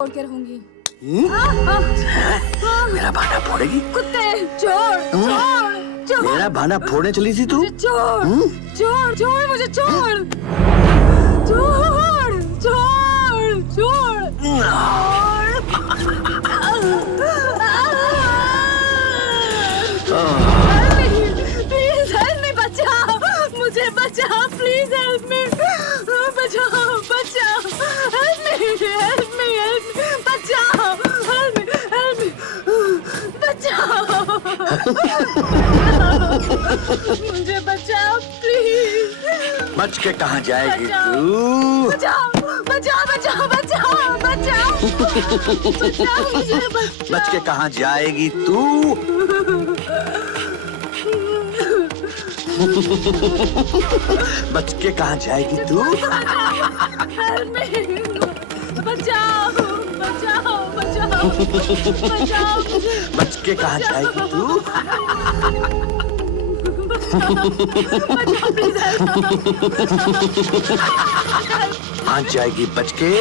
छोड़ के रहूंगी। मेरा भाना फोड़ेगी? कुत्ते छोड़ छोड़ छोड़। मेरा भाना फोड़ने चली थी तू? छोड़ छोड़ छोड़ मुझे छोड़ छोड़ छोड़ छोड़। प्लीज हेल्प मी, बचा मुझे, बचा प्लीज हेल्प मी, बचाओ बचाओ, help me help me help me, बचाओ हेल्प मी बचाओ, मुझे बचाओ प्लीज। बच के कहाँ जाएगी तू? बचाओ बचाओ बचाओ बचाओ बचाओ बचाओ मुझे, बचाओ। बच के कहाँ जाएगी तू? बच के कहाँ जाएगी तू? बचाओ बचाओ बचाओ बचाओ मुझे। बच के कहाँ जाएगी तू? बचाओ प्लीज, कहाँ जाएगी बच के?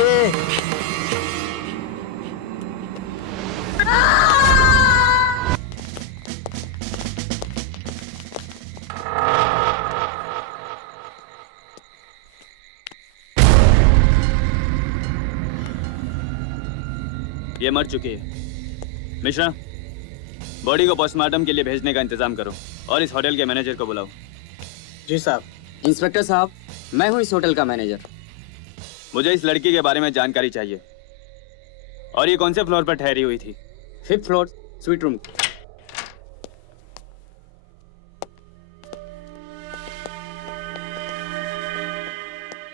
ये मर चुकी है। मिश्रा, बॉडी को पोस्टमार्टम के लिए भेजने का इंतजाम करो और इस होटल के मैनेजर को बुलाओ। जी साहब। इंस्पेक्टर साहब, मैं हूँ इस होटल का मैनेजर। मुझे इस लड़की के बारे में जानकारी चाहिए। और ये कौन से फ्लोर पर ठहरी हुई थी? 5th floor, suite room.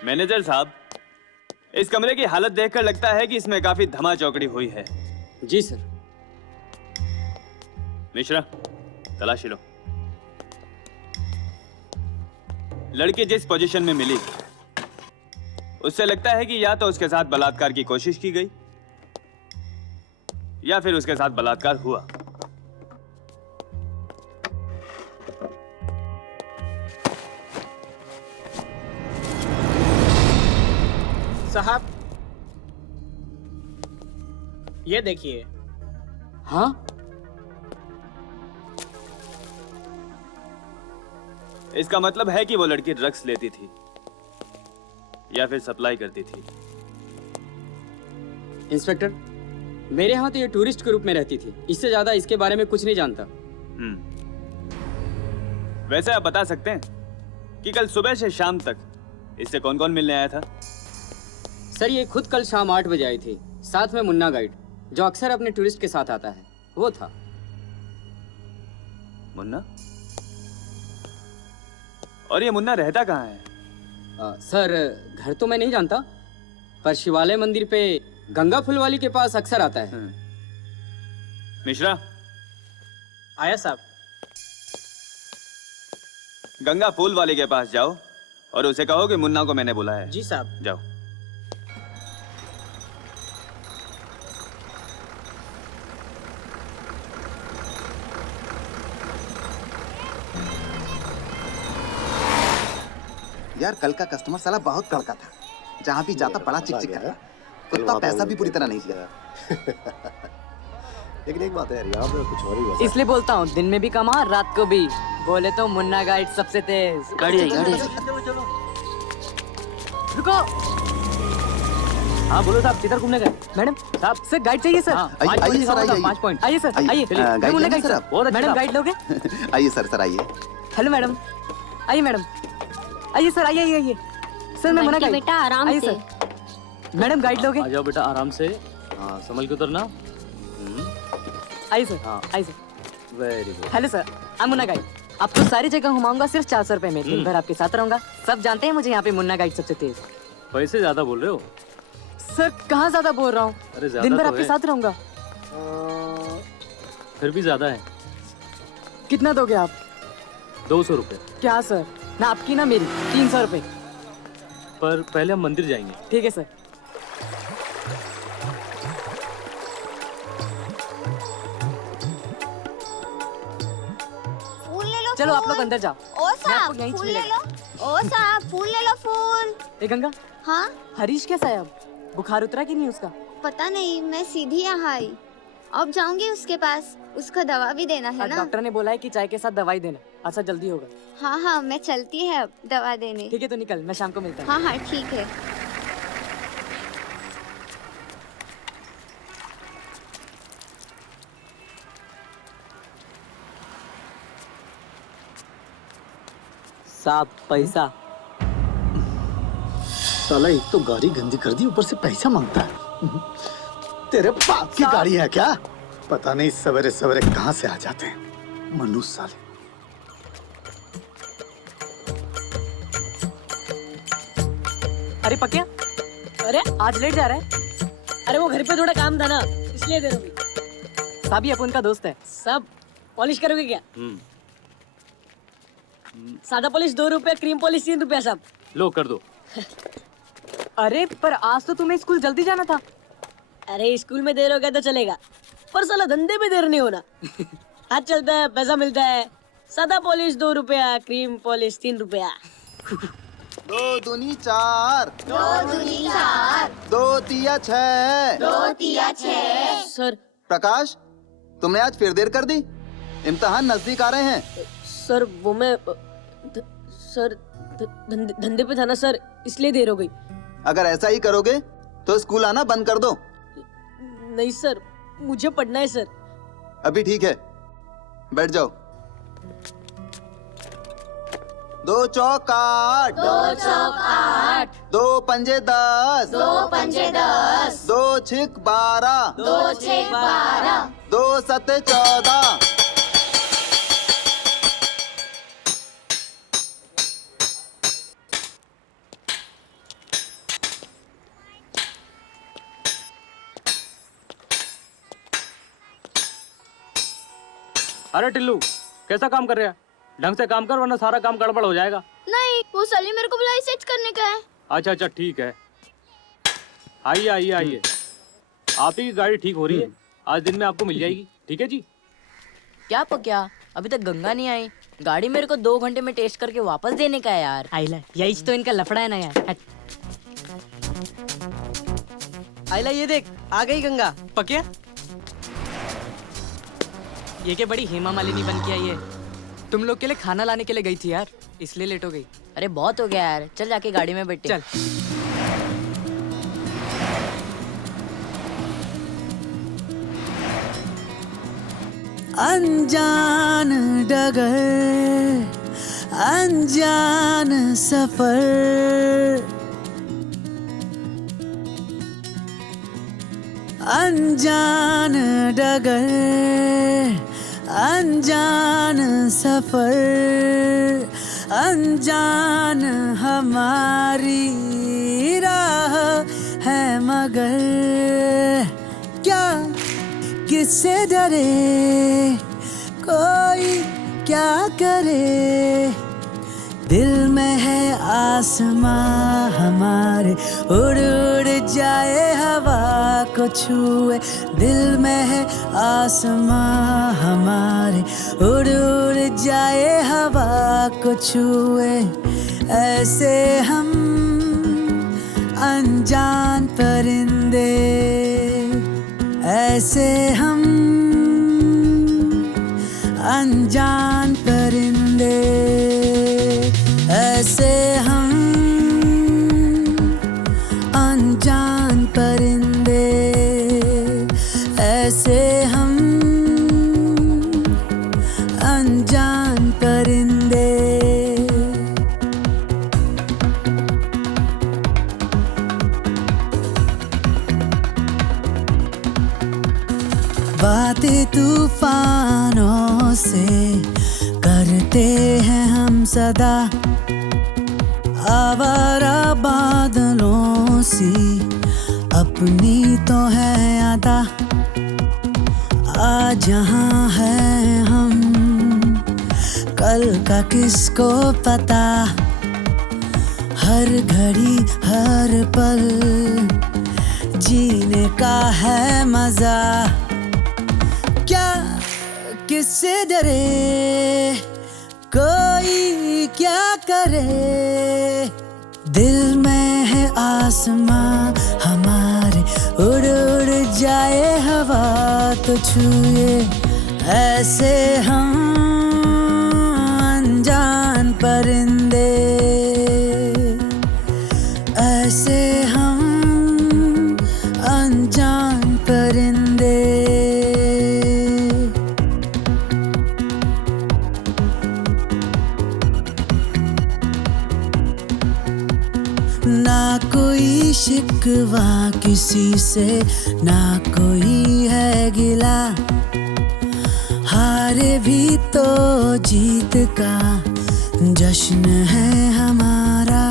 Manager साहब, इस कमरे की हालत देखकर लगता है कि इसमें काफी धमा चौकड़ी हुई है। जी सर। मिश्रा, तलाशी लो। लड़की जिस पोजीशन में मिली उससे लगता है कि या तो उसके साथ बलात्कार की कोशिश की गई या फिर उसके साथ बलात्कार हुआ। साहब, ये देखिए। हाँ? इसका मतलब है कि वो लड़की ड्रग्स लेती थी या फिर सप्लाई करती थी। इंस्पेक्टर, मेरे यहाँ तो ये टूरिस्ट के रूप में रहती थी। इससे ज्यादा इसके बारे में कुछ नहीं जानता। वैसे आप बता सकते हैं कि कल सुबह से शाम तक इससे कौन कौन मिलने आया था? सर, ये खुद कल शाम 8 बजे आई थी। साथ में मुन्ना गाइड, जो अक्सर अपने टूरिस्ट के साथ आता है, वो था। मुन्ना? और ये मुन्ना रहता कहाँ है? सर, घर तो मैं नहीं जानता, पर शिवालय मंदिर पे गंगा फुलवाली के पास अक्सर आता है। मिश्रा, आया साहब। गंगा फूल वाले के पास जाओ और उसे कहो कि मुन्ना को मैंने बुलाया है। जी साहब। जाओ। यार, कल का कस्टमर साला बहुत कड़का था। जहाँ भी जाता बड़ा चिक चिक करता। कुत्ता पैसा भी पूरी तरह नहीं दिया। लेकिन एक बात है यार, यहाँ पे कुछ और ही वैसा। इसलिए बोलता हूँ, दिन में भी कमा, रात को भी। बोले तो मुन्ना गाइड सबसे तेज। गाड़ी आई, गाड़ी आई। रुको। हाँ बोलो साहब, किधर घूमने गए? मैडम साहब, सर गाइड चाहिए सर। आइए सर, आइए। 5 पॉइंट। आइए सर, आइए। गाइड मुन्ना लेंगे गाइड सर सर। आप? मैडम गाइड लोगे? आइए सर, आइए। हेलो मैडम, आइए मैडम, आइए सर, आइए आइए आइए। सर मैं मुन्ना गाइड। बेटा आराम आइए से। सर। मैडम गाइड लोगे? आ जाओ बेटा, आराम से। हाँ, संभल के उतरना। आइए सर, हाँ। आइए sir. Very good. Hello sir, I Munna guide. आपको सारी जगह घुमाऊंगा सिर्फ 400 रुपए में। दिन भर आपके साथ रहूंगा। सब जानते हैं मुझे यहाँ पे मुन्ना गाइड सबसे तेज। पैसे ज्यादा बोल रहे हो? सर कहाँ ज्यादा बोल रहा हूँ, अरे ज्यादा दिन भर तो आपके है। साथ रहूंगा। फिर भी ज्यादा है। कितना दोगे आप? 200 रुपए। क्या सर, ना आपकी ना मेरी, 300 रुपए। पर पहले हम मंदिर जाएंगे। ठीक है सर। चलो आप लोग अंदर जाओ। ओ मैं आपको साहब यहीं फूल ले मिलेगा। लो। ओ साहब फूल ले लो, फूल। ए गंगा, हाँ हरीश कैसा है अब? बुखार उतरा कि नहीं उसका? पता नहीं, मैं सीधी यहाँ आई। अब जाऊंगी उसके पास, उसको दवा भी देना है ना। डॉक्टर ने बोला है कि चाय के साथ दवाई देना। अच्छा जल्दी होगा। हाँ हाँ, मैं चलती है अब दवा देने। ठीक है तो निकल, मैं शाम को मिलता हूँ। हाँ हाँ ठीक है। साहब पैसा। साला एक तो गाड़ी गंदी कर दी, ऊपर से पैसा मांगता है। तेरे बाप की गाड़ी है क्या? पता नहीं सवेरे सवेरे कहाँ से आ जाते हैं मनुष्य साले। अरे पक्या, अरे आज लेट जा रहा है? अरे वो घर पे थोड़ा काम था ना, इसलिए दे दोगे। साहब ये अपन का दोस्त है। सब पॉलिश करोगे क्या? सादा पॉलिश 2 रुपया, क्रीम पॉलिश 3 रुपया सब। लो कर दो। अरे पर आज तो तुम्हें स्कूल जल्दी जाना था। अरे स्कूल में देर हो गया तो चलेगा, पर साला धंधे में देर नहीं होना। हाथ चलता है, पैसा मिलता है। सादा पॉलिश 2 रुपया, क्रीम पॉलिश 3 रुपया। 2 दूनी 4, 2 दूनी 4, 2 तिया 6। 2 तिया 6। सर प्रकाश, तुमने आज फिर देर कर दी। इम्तिहान नजदीक आ रहे हैं। सर वो मैं सर धंधे पे था ना सर, इसलिए देर हो गई। अगर ऐसा ही करोगे तो स्कूल आना बंद कर दो। नहीं सर, मुझे पढ़ना है सर। अभी ठीक है, बैठ जाओ। 2 चौक 8, 2 चौक 8, 2 पंजे 10, 2 पंजे 10, 2 छिक 12, 2 छेक 12, 2 सत्ते 14। अरे टिल्लू, कैसा काम कर रहा है? ढंग से काम कर वरना सारा काम गड़बड़ हो जाएगा। नहीं, वो साली मेरे को बुलाई सेट करने का है। अच्छा अच्छा ठीक है, आइए आइए आइए। आप ही की गाड़ी ठीक हो रही है, आज दिन में आपको मिल जाएगी। ठीक है जी। क्या पक्या, अभी तक गंगा नहीं आई। गाड़ी मेरे को 2 घंटे में टेस्ट करके वापस देने का है यार। आइला, यही तो इनका लफड़ा है ना यार। आइला ये देख, आ गई गंगा। पक्या ये क्या बड़ी हेमा मालिनी बन के आई है। तुम लोग के लिए खाना लाने के लिए गई थी यार, इसलिए लेट हो गई। अरे बहुत हो गया यार, चल जाके गाड़ी में बैठे। चल। अनजान डगर, अनजान सफर, अनजान डगर, अनजान सफर, अनजान हमारी राह है मगर क्या किससे डरे, कोई क्या करे। दिल में है आसमां हमारे, उड़ उड़ जाए हवा को छुए। दिल में है आसमां हमारे, उड़ उड़ जाए हवा को छुए। ऐसे हम अनजान परिंदे, ऐसे हम अनजान परिंदे, ऐसे हम अनजान परिंदे, ऐसे हम अनजान परिंदे। बातें तूफानों से करते हैं हम सदा, आवारा बादलों सी अपनी तो है अदा। आज जहाँ है हम, कल का किसको पता। हर घड़ी हर पल जीने का है मजा। क्या किससे डरे, कोई क्या करे। दिल में है आसमां हमारे, उड़ उड़ जाए हवा तो छुए ऐसे हम अनजान परिंदे, ऐसे हम अनजान परिंदे। ना कोई शिकवा किसी से, ना कोई है गिला, हारे भी तो जीत का जश्न है हमारा।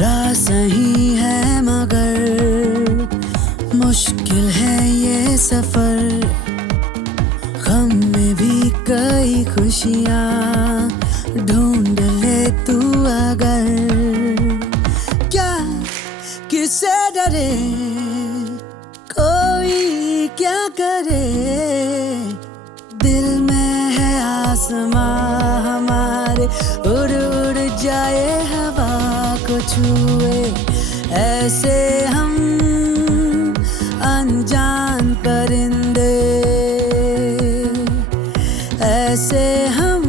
राह सही है मगर मुश्किल है ये सफर, गम में भी कई खुशियाँ ढूंढ ले तू अगर। क्या किससे डरे, कोई क्या करे, दिल में है आसमां हमारे, उड़ उड़ जाए हवा को छुए ऐसे हम अनजान परिंदे, ऐसे हम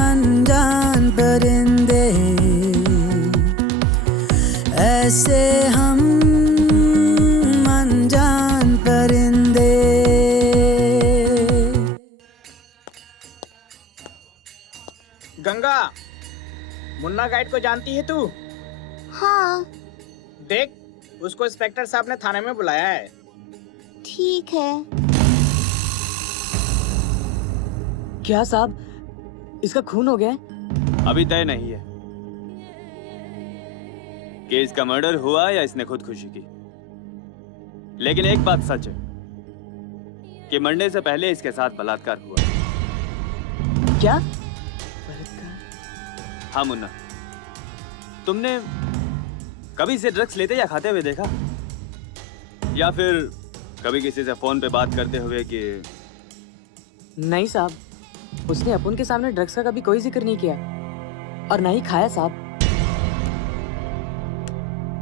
अनजान परिंदे, ऐसे हम अनजान परिंदे। गंगा, मुन्ना गाइड को जानती है तू? हाँ। देख, उसको इंस्पेक्टर साहब ने थाने में बुलाया है। ठीक है। क्या साहब, इसका खून हो गया है? अभी तय नहीं है कि इसका मर्डर हुआ या इसने खुदकुशी की, लेकिन एक बात सच है कि मरने से पहले इसके साथ बलात्कार हुआ। क्या? हाँ मुन्ना, तुमने कभी इसे ड्रग्स लेते या खाते हुए देखा, या फिर कभी किसी से फोन पे बात करते हुए कि? नहीं साहब, उसने अपुन के सामने ड्रग्स का कभी कोई जिक्र नहीं किया और ना ही खाया साहब।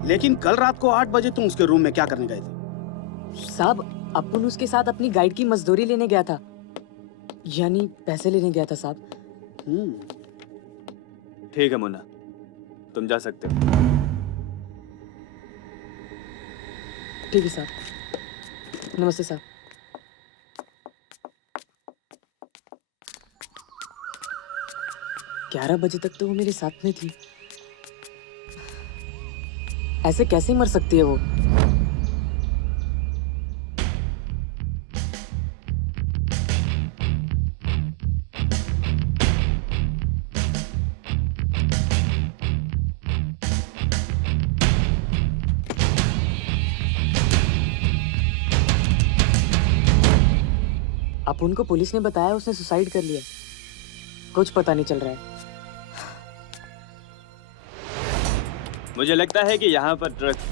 लेकिन कल रात को 8 बजे तुम उसके रूम में क्या करने गए थे? साहब, अपुन उसके साथ अपनी गाइड की मजदूरी लेने गया था, यानी पैसे लेने गया था साहब। ठीक है मुन्ना, तुम जा सकते हो। ठीक है साहब। नमस्ते साहब। ग्यारह बजे तक तो वो मेरे साथ में थी, ऐसे कैसे मर सकती है वो? अपुन को पुलिस ने बताया उसने सुसाइड कर लिया। कुछ पता नहीं चल रहा है। मुझे लगता है कि यहाँ पर ड्रग्स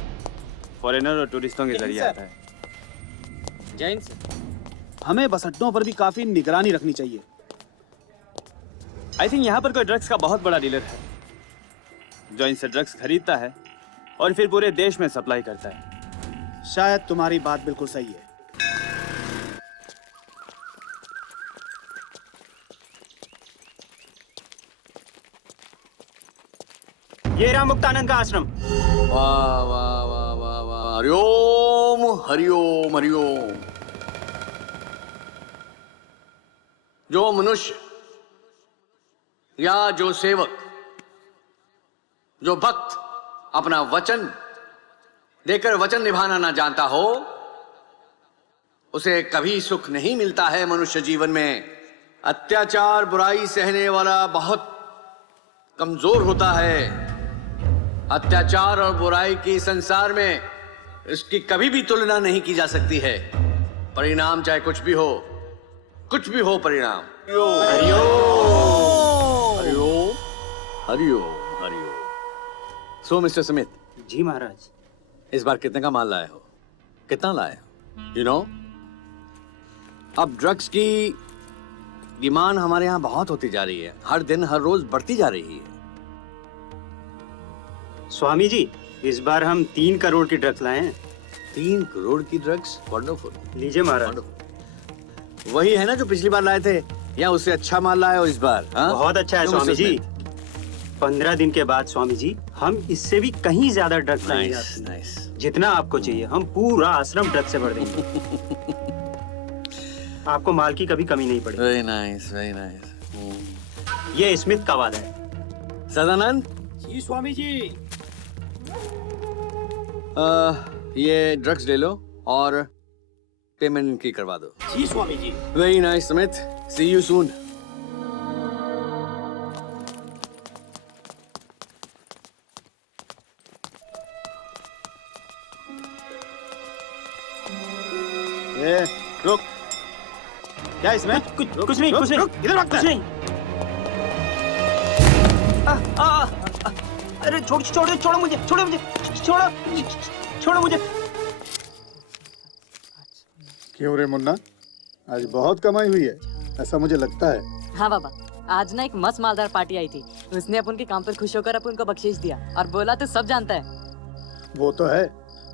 फॉरेनर और टूरिस्टों के जरिए आता है। जैन सर, हमें बस अड्डों पर भी काफी निगरानी रखनी चाहिए। आई थिंक यहाँ पर कोई ड्रग्स का बहुत बड़ा डीलर है जो इनसे ड्रग्स खरीदता है और फिर पूरे देश में सप्लाई करता है। शायद तुम्हारी बात बिल्कुल सही है। ये रहा मुक्तानंद का आश्रम। वाह वाह वाह वाह वाह, हरिओम हरिओम हरिओम। जो मनुष्य या जो सेवक, जो भक्त अपना वचन देकर वचन निभाना ना जानता हो, उसे कभी सुख नहीं मिलता है मनुष्य जीवन में। अत्याचार बुराई सहने वाला बहुत कमजोर होता है। अत्याचार और बुराई की संसार में इसकी कभी भी तुलना नहीं की जा सकती है। परिणाम चाहे कुछ भी हो परिणाम। हरिओम हरिओम हरिओम हरिओम। सो मिस्टर स्मिथ। जी महाराज। इस बार कितने का माल लाए हो? कितना लाए हो? यू नो, अब ड्रग्स की डिमांड हमारे यहाँ बहुत होती जा रही है, हर दिन हर रोज बढ़ती जा रही है। स्वामी जी, इस बार हम 3 करोड़ की ड्रग्स लाए हैं। 3 करोड़ की ड्रग्स, वंडरफुल। लीजिए महाराज। वही है ना जो पिछली बार लाए थे, या उससे अच्छा माल लाए हो इस बार? हाँ? बहुत अच्छा है क्यों स्वामी जी। उसमें? 15 दिन के बाद स्वामी जी हम इससे भी कहीं ज्यादा ड्रग्स लाएंगे। Nice nice. जितना आपको चाहिए हम पूरा आश्रम ड्रग्स से भर देंगे। आपको माल की कभी कमी नहीं पड़ेगी। Very nice very nice. ये स्मिथ का वादा है। सदानंद, जी स्वामी जी। ये ड्रग्स ले लो और पेमेंट इनकी करवा दो। जी Swami ji. Very nice Smith, see you soon. ए, रुक। क्या इसमें? कुछ नहीं, कुछ नहीं, इधर भागता कुछ है। नहीं। अरे छोड़ो मुझे, छोड़ो मुझे। क्यों रे मुन्ना, आज बहुत कमाई हुई है, ऐसा मुझे लगता है। हाँ बाबा, आज ना एक मस्त मालदार पार्टी आई थी। उसने अपन के काम पर खुश होकर अपन को बख्शीश दिया और बोला तो सब जानता है। वो तो है,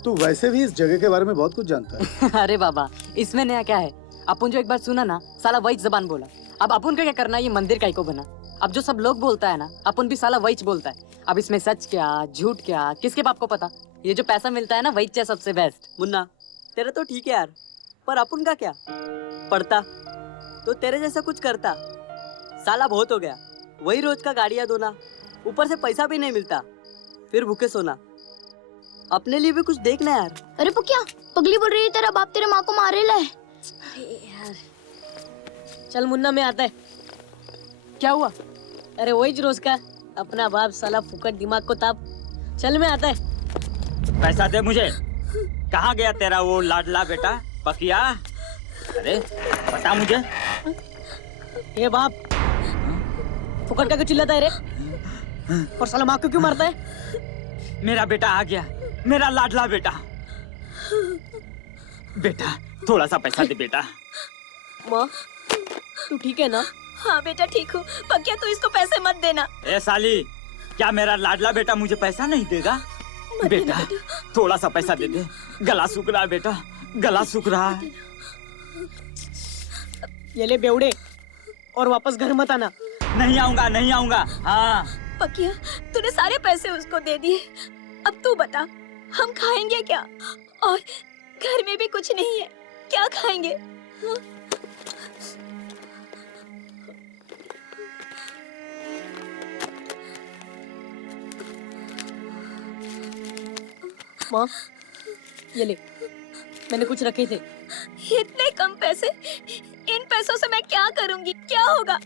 तू वैसे भी इस जगह के बारे में बहुत कुछ जानता है। अरे बाबा, इसमें नया क्या है? अपन जो एक बार सुना ना, साला वही जबान बोला। अब अपन को क्या करना है? ये मंदिर काहे को बना? अब जो सब लोग बोलता है ना, अपन भी साला वही बोलता है। अब इसमें सच क्या झूठ क्या किसके बाप को पता? ये जो पैसा मिलता है ना, वही है सबसे बेस्ट। मुन्ना, तेरा तो ठीक है यार, पर अपन का क्या? पढ़ता तो तेरे जैसा कुछ करता। साला बहुत हो गया, वही रोज का गाड़ियां धोना, ऊपर से पैसा भी नहीं मिलता, फिर भूखे सोना। अपने लिए भी कुछ देखना यार। अरे पुकिया, पगली बोल रही है तेरा बाप तेरे माँ को मारे ला है। चल मुन्ना में आता है। क्या हुआ? अरे वही रोज का अपना बाप साला फुकट दिमाग को ताप। चल में आता है। पैसा दे मुझे। कहाँ गया तेरा वो लाडला बेटा पकिया? अरे बता मुझे। ये बाप फुकट का क्यों चिल्लाता है रे? और साला माँ को क्यों मारता है? मेरा बेटा आ गया, मेरा लाडला बेटा। बेटा थोड़ा सा पैसा दे बेटा। माँ, तू ठीक है ना? हाँ बेटा ठीक हूँ। पक्या तू इसको पैसे मत देना। ए साली, क्या मेरा लाडला बेटा मुझे पैसा नहीं देगा? बेटा थोड़ा सा पैसा दे दे, गला सूख रहा है बेटा, गला सूख रहा है। ये ले बेवड़े, और वापस घर मत आना। नहीं आऊंगा, नहीं आऊंगा। हाँ पक्या, तूने सारे पैसे उसको दे दिए। अब तू बता, हम खाएंगे क्या? और घर में भी कुछ नहीं है, क्या खाएंगे? हाँ? माँ, ये ले, मैंने कुछ रखे थे। इतने कम पैसे, इन पैसों से मैं क्या करूंगी? क्या होगा?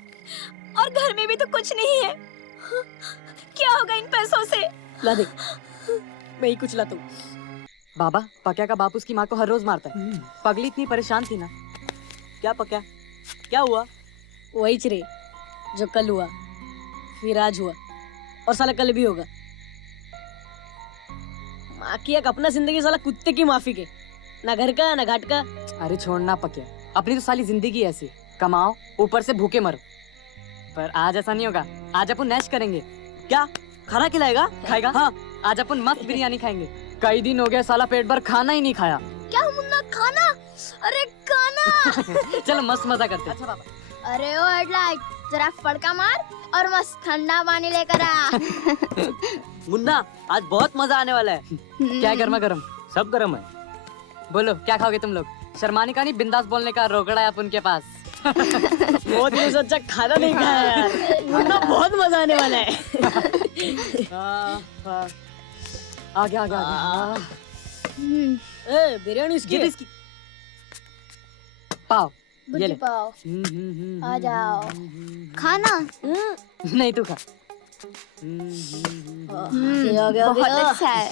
और घर में भी तो कुछ नहीं है, क्या होगा इन पैसों से? ला दे, मैं ही कुछ लाता हूँ। बाबा, पक्या का बाप उसकी माँ को हर रोज मारता है। पगली इतनी परेशान थी ना। क्या पक्या, क्या हुआ? वही रे जो कल हुआ, फिर आज हुआ, और साला कल भी होगा। माँ की एक अपना जिंदगी साला कुत्ते की माफी के, ना घर का ना घाट का। अरे छोड़ना पक्या, अपनी तो साली जिंदगी ऐसी, कमाओ ऊपर से भूखे मरो। पर आज ऐसा नहीं होगा, आज अपन ऐश करेंगे। क्या खाना खिलाएगा? खाएगा? हाँ, आज अपन मस्त बिरयानी खाएंगे। कई दिन हो गया साला पेट भर खाना ही नहीं खाया। क्या मुन्ना, खाना? अरे खाना। चलो मस्त मजा करते। अच्छा बाबा। अरे ओ हेडलाइट, जरा फड़का मार और मस्त ठंडा पानी लेकर आ। मुन्ना, आज बहुत मजा आने वाला है। क्या गर्मा गर्म? सब गर्म है। बोलो क्या खाओगे तुम लोग? शर्माने का नहीं, बिंदास बोलने का रोकड़ा है अपन के पास। बहुत दिनों से अच्छा खाना नहीं खाया यार। मुन्ना, बहुत मजा आने वाला है। आगे आगे आगे। ए, बिरयानी इसकी पाव, ये ले। पाओ, आ जाओ। खाना? नहीं तू खा। बहुत अच्छा है।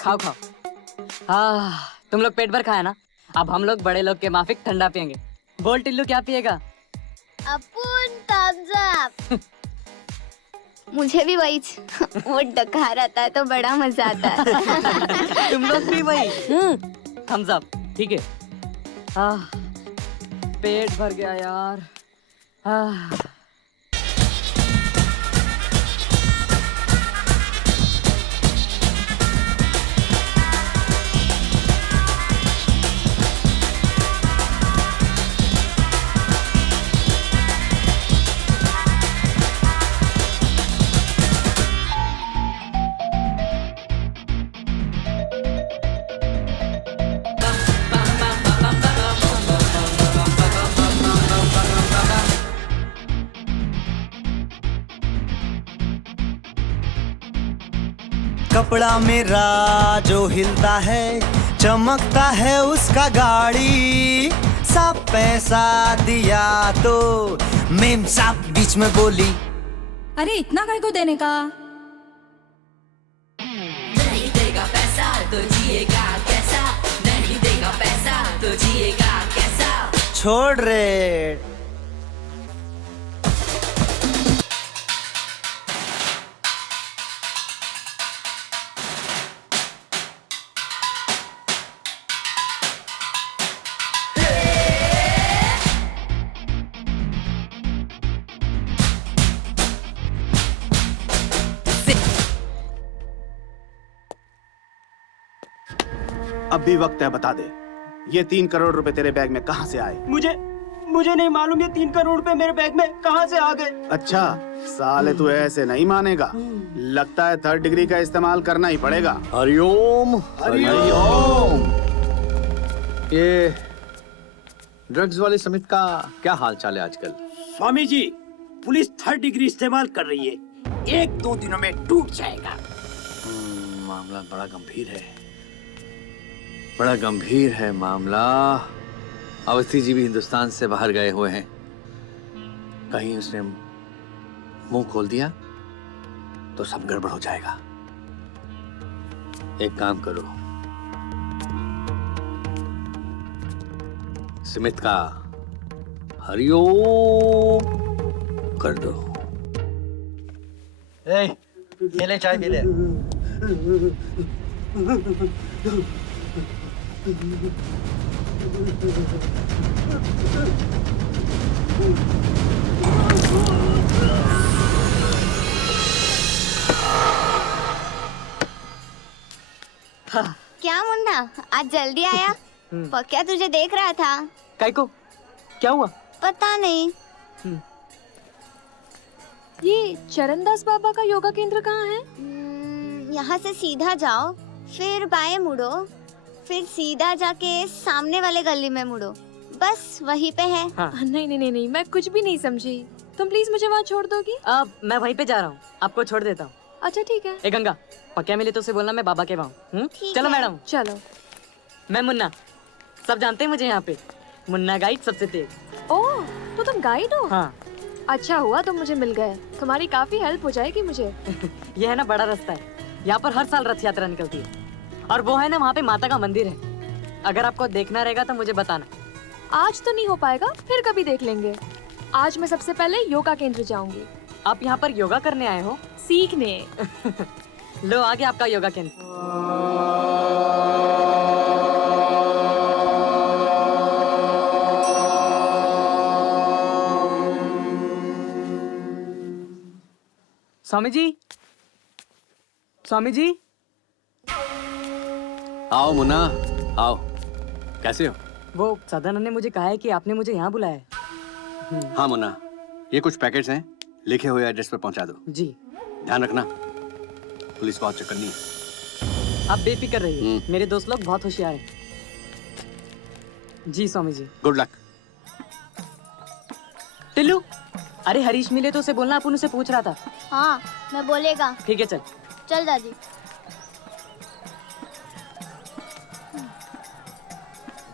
खाओ खाओ। तुम लोग पेट भर खाया ना, अब हम लोग बड़े लोग के माफिक ठंडा पियेंगे। बोल टिल्लू, क्या पिएगा? अपुन थम्स अप। मुझे भी वही वो डकार आता है तो बड़ा मजा आता है। तुम लोग भी वही? थम्स अप, ठीक है। पेट भर गया यार। कपड़ा मेरा जो हिलता है, चमकता है उसका गाड़ी। सब पैसा दिया तो मेम साहब बीच में बोली, अरे इतना काय को देने का? नहीं देगा पैसा तो जिएगा कैसा, नहीं देगा पैसा तो जिएगा कैसा। छोड़ रे। अब भी वक्त है, बता दे ये 3 करोड़ रुपए तेरे बैग में कहाँ से आए? मुझे नहीं मालूम ये 3 करोड़ रुपए मेरे बैग में कहाँ से आ गए। अच्छा साले तू ऐसे नहीं मानेगा, लगता है 3rd डिग्री का इस्तेमाल करना ही पड़ेगा। हरिओम हरिओम। ये ड्रग्स वाले समित का क्या हाल चाल है आजकल? Swami ji, police 3rd degree इस्तेमाल कर रही है, 1-2 दिनों में टूट जाएगा। मामला बड़ा गंभीर है, बड़ा गंभीर है मामला। अवस्थी जी भी हिंदुस्तान से बाहर गए हुए हैं, कहीं उसने मुंह खोल दिया तो सब गड़बड़ हो जाएगा। एक काम करो, स्मिथ का हरिओम कर दो। ये ले चाय पी ले। क्या मुन्ना, आज जल्दी आया? पक्या तुझे देख रहा था। काय को? क्या हुआ? पता नहीं। ये चरणदास बाबा का योगा केंद्र कहाँ है? यहाँ से सीधा जाओ, फिर बाएं मुड़ो, फिर सीधा जाके सामने वाले गली में मुड़ो, बस वहीं पे है। नहीं, मैं कुछ भी नहीं समझी। तुम प्लीज मुझे वहाँ छोड़ दोगी? अब मैं वहीं पे जा रहा हूँ, आपको छोड़ देता हूँ। अच्छा ठीक है। ए गंगा, पक्का मिले तो उसे बोलना मैं बाबा के वहाँ हूँ। चलो मैडम। चलो। मैं मुन्ना, सब जानते हैं मुझे यहाँ पे, मुन्ना गाइड सबसे तेज। ओह, तो तुम गाइड हो? हाँ। अच्छा हुआ तुम मुझे मिल गए, तुम्हारी काफी हेल्प हो जाएगी मुझे। ये है ना बड़ा रास्ता है, यहाँ पर हर साल रथ यात्रा निकलती है, और वो है ना वहाँ पे माता का मंदिर है। अगर आपको देखना रहेगा तो मुझे बताना। आज तो नहीं हो पाएगा, फिर कभी देख लेंगे। आज मैं सबसे पहले योगा केंद्र जाऊंगी। आप यहाँ पर योगा करने आए हो? सीखने। लो आगे आपका योगा केंद्र। स्वामी जी, स्वामी जी। आओ मुन्ना, आओ। कैसे हो? वो सदानंद ने मुझे कहा है कि आपने मुझे यहाँ बुलाया है। हाँ मुन्ना, ये कुछ पैकेट्स हैं, लिखे हुए एड्रेस पर पहुंचा दो। जी। ध्यान रखना, पुलिस बहुत चक्करनी है। आप बेफिक्र रहिए, मेरे दोस्त लोग बहुत होशियार हैं। जी स्वामी जी। Good luck. टिल्लू, अरे हरीश मिले तो उसे बोलना, अपन उसे पूछ रहा था। हाँ, मैं बोलेगा। ठीक है, चल। चल दादी।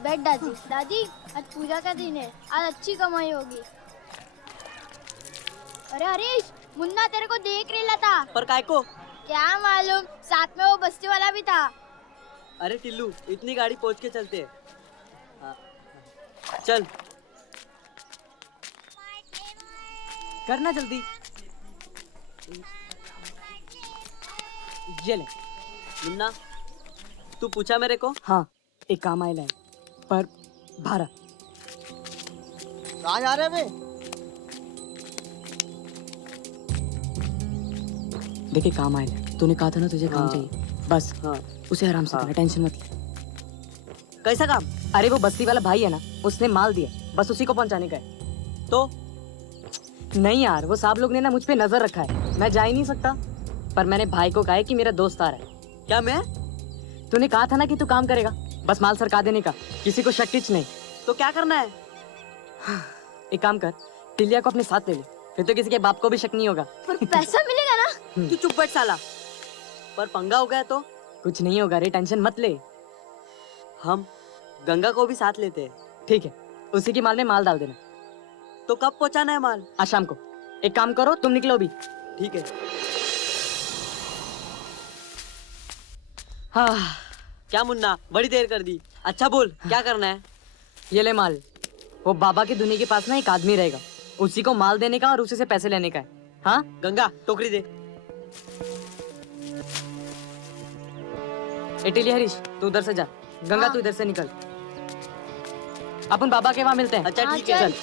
बैठ दादी। दादी, आज पूजा का दिन है, आज अच्छी कमाई होगी। अरे हरीश, मुन्ना तेरे को देख रहा था। पर काय को? क्या मालूम, साथ में वो बस्ती वाला भी था। अरे टिल्लू, इतनी गाड़ी पहुंच के चलते हैं। चल करना जल्दी। ये ले। मुन्ना, तू पूछा मेरे को? हाँ, एक काम आया है, पर भारा। कहाँ जा रहे बे? देखिए काम आया है, तूने कहा था ना तुझे काम चाहिए, बस उसे आराम से करना, टेंशन मत ले। कैसा काम? अरे वो बस्ती वाला भाई है ना, उसने माल दिया, बस उसी को पहुंचाने का है। तो नहीं यार, वो साहब लोग ने ना मुझ पे नजर रखा है, मैं जा ही नहीं सकता, पर मैंने भाई को कहा है कि मेरा दोस्त आ रहा है। क्या मैं? तूने कहा था ना कि तू काम करेगा, बस माल सरका देने का, किसी को शक टिच नहीं। तो क्या करना है? एक काम कर, टिलिया को अपने साथ ले ले, फिर तो किसी के बाप को भी शक नहीं होगा। पर पैसा मिलेगा ना? तू चुप बैठ साला। पर पंगा हो गया तो? कुछ नहीं होगा रे, टेंशन मत ले। हम गंगा को भी साथ लेते हैं। ठीक है, उसी की माल में माल डाल देना। तो कब पहुंचाना है माल? आज शाम को। एक काम करो, तुम निकलो अभी। ठीक है। हाँ। क्या मुन्ना, बड़ी देर कर दी। अच्छा बोल, क्या करना है? ये ले माल। वो बाबा की दुनिया के पास ना एक आदमी रहेगा, उसी को माल देने का और उसी से पैसे लेने का है। हाँ? गंगा टोकरी दे। इटली हरीश, तू उधर से जा। गंगा तू इधर से निकल। अपन बाबा के वहाँ मिलते हैं। अच्छा ठीक है। चल।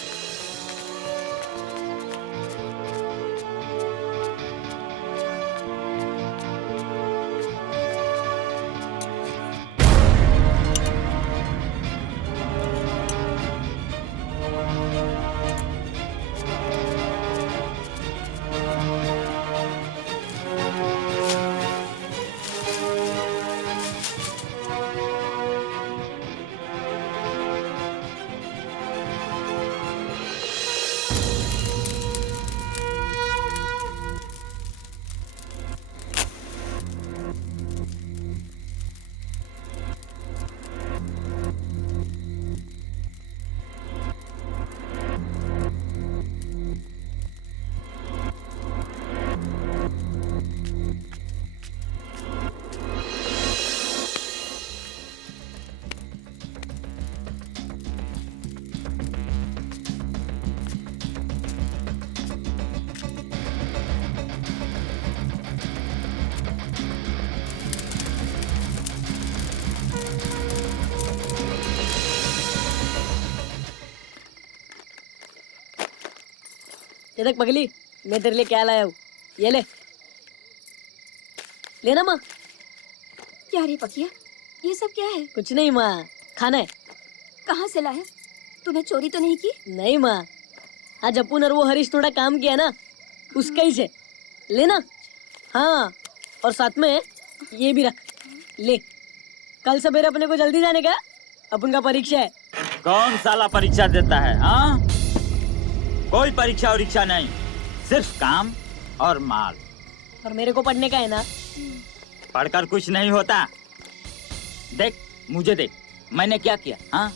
ये देख पगली, मैं तेरे लिए क्या लाया हूँ। ये ले, लेना माँ। क्या रे पकिया, ये सब क्या है? कुछ नहीं माँ, खाना है। कहाँ से लाया? तूने चोरी तो नहीं की? नहीं माँ, आज अपुन और वो हरीश थोड़ा काम किया ना, उसका ही से लेना। हाँ, और साथ में ये भी रख ले। कल सवेरे अपने को जल्दी जाने का, अपन का परीक्षा है। कौन साला परीक्षा देता है? हाँ, कोई परीक्षा वरीक्षा नहीं, सिर्फ काम और माल। और मेरे को पढ़ने का है ना। पढ़कर कुछ नहीं होता। देख मुझे देख, मैंने क्या किया? हाँ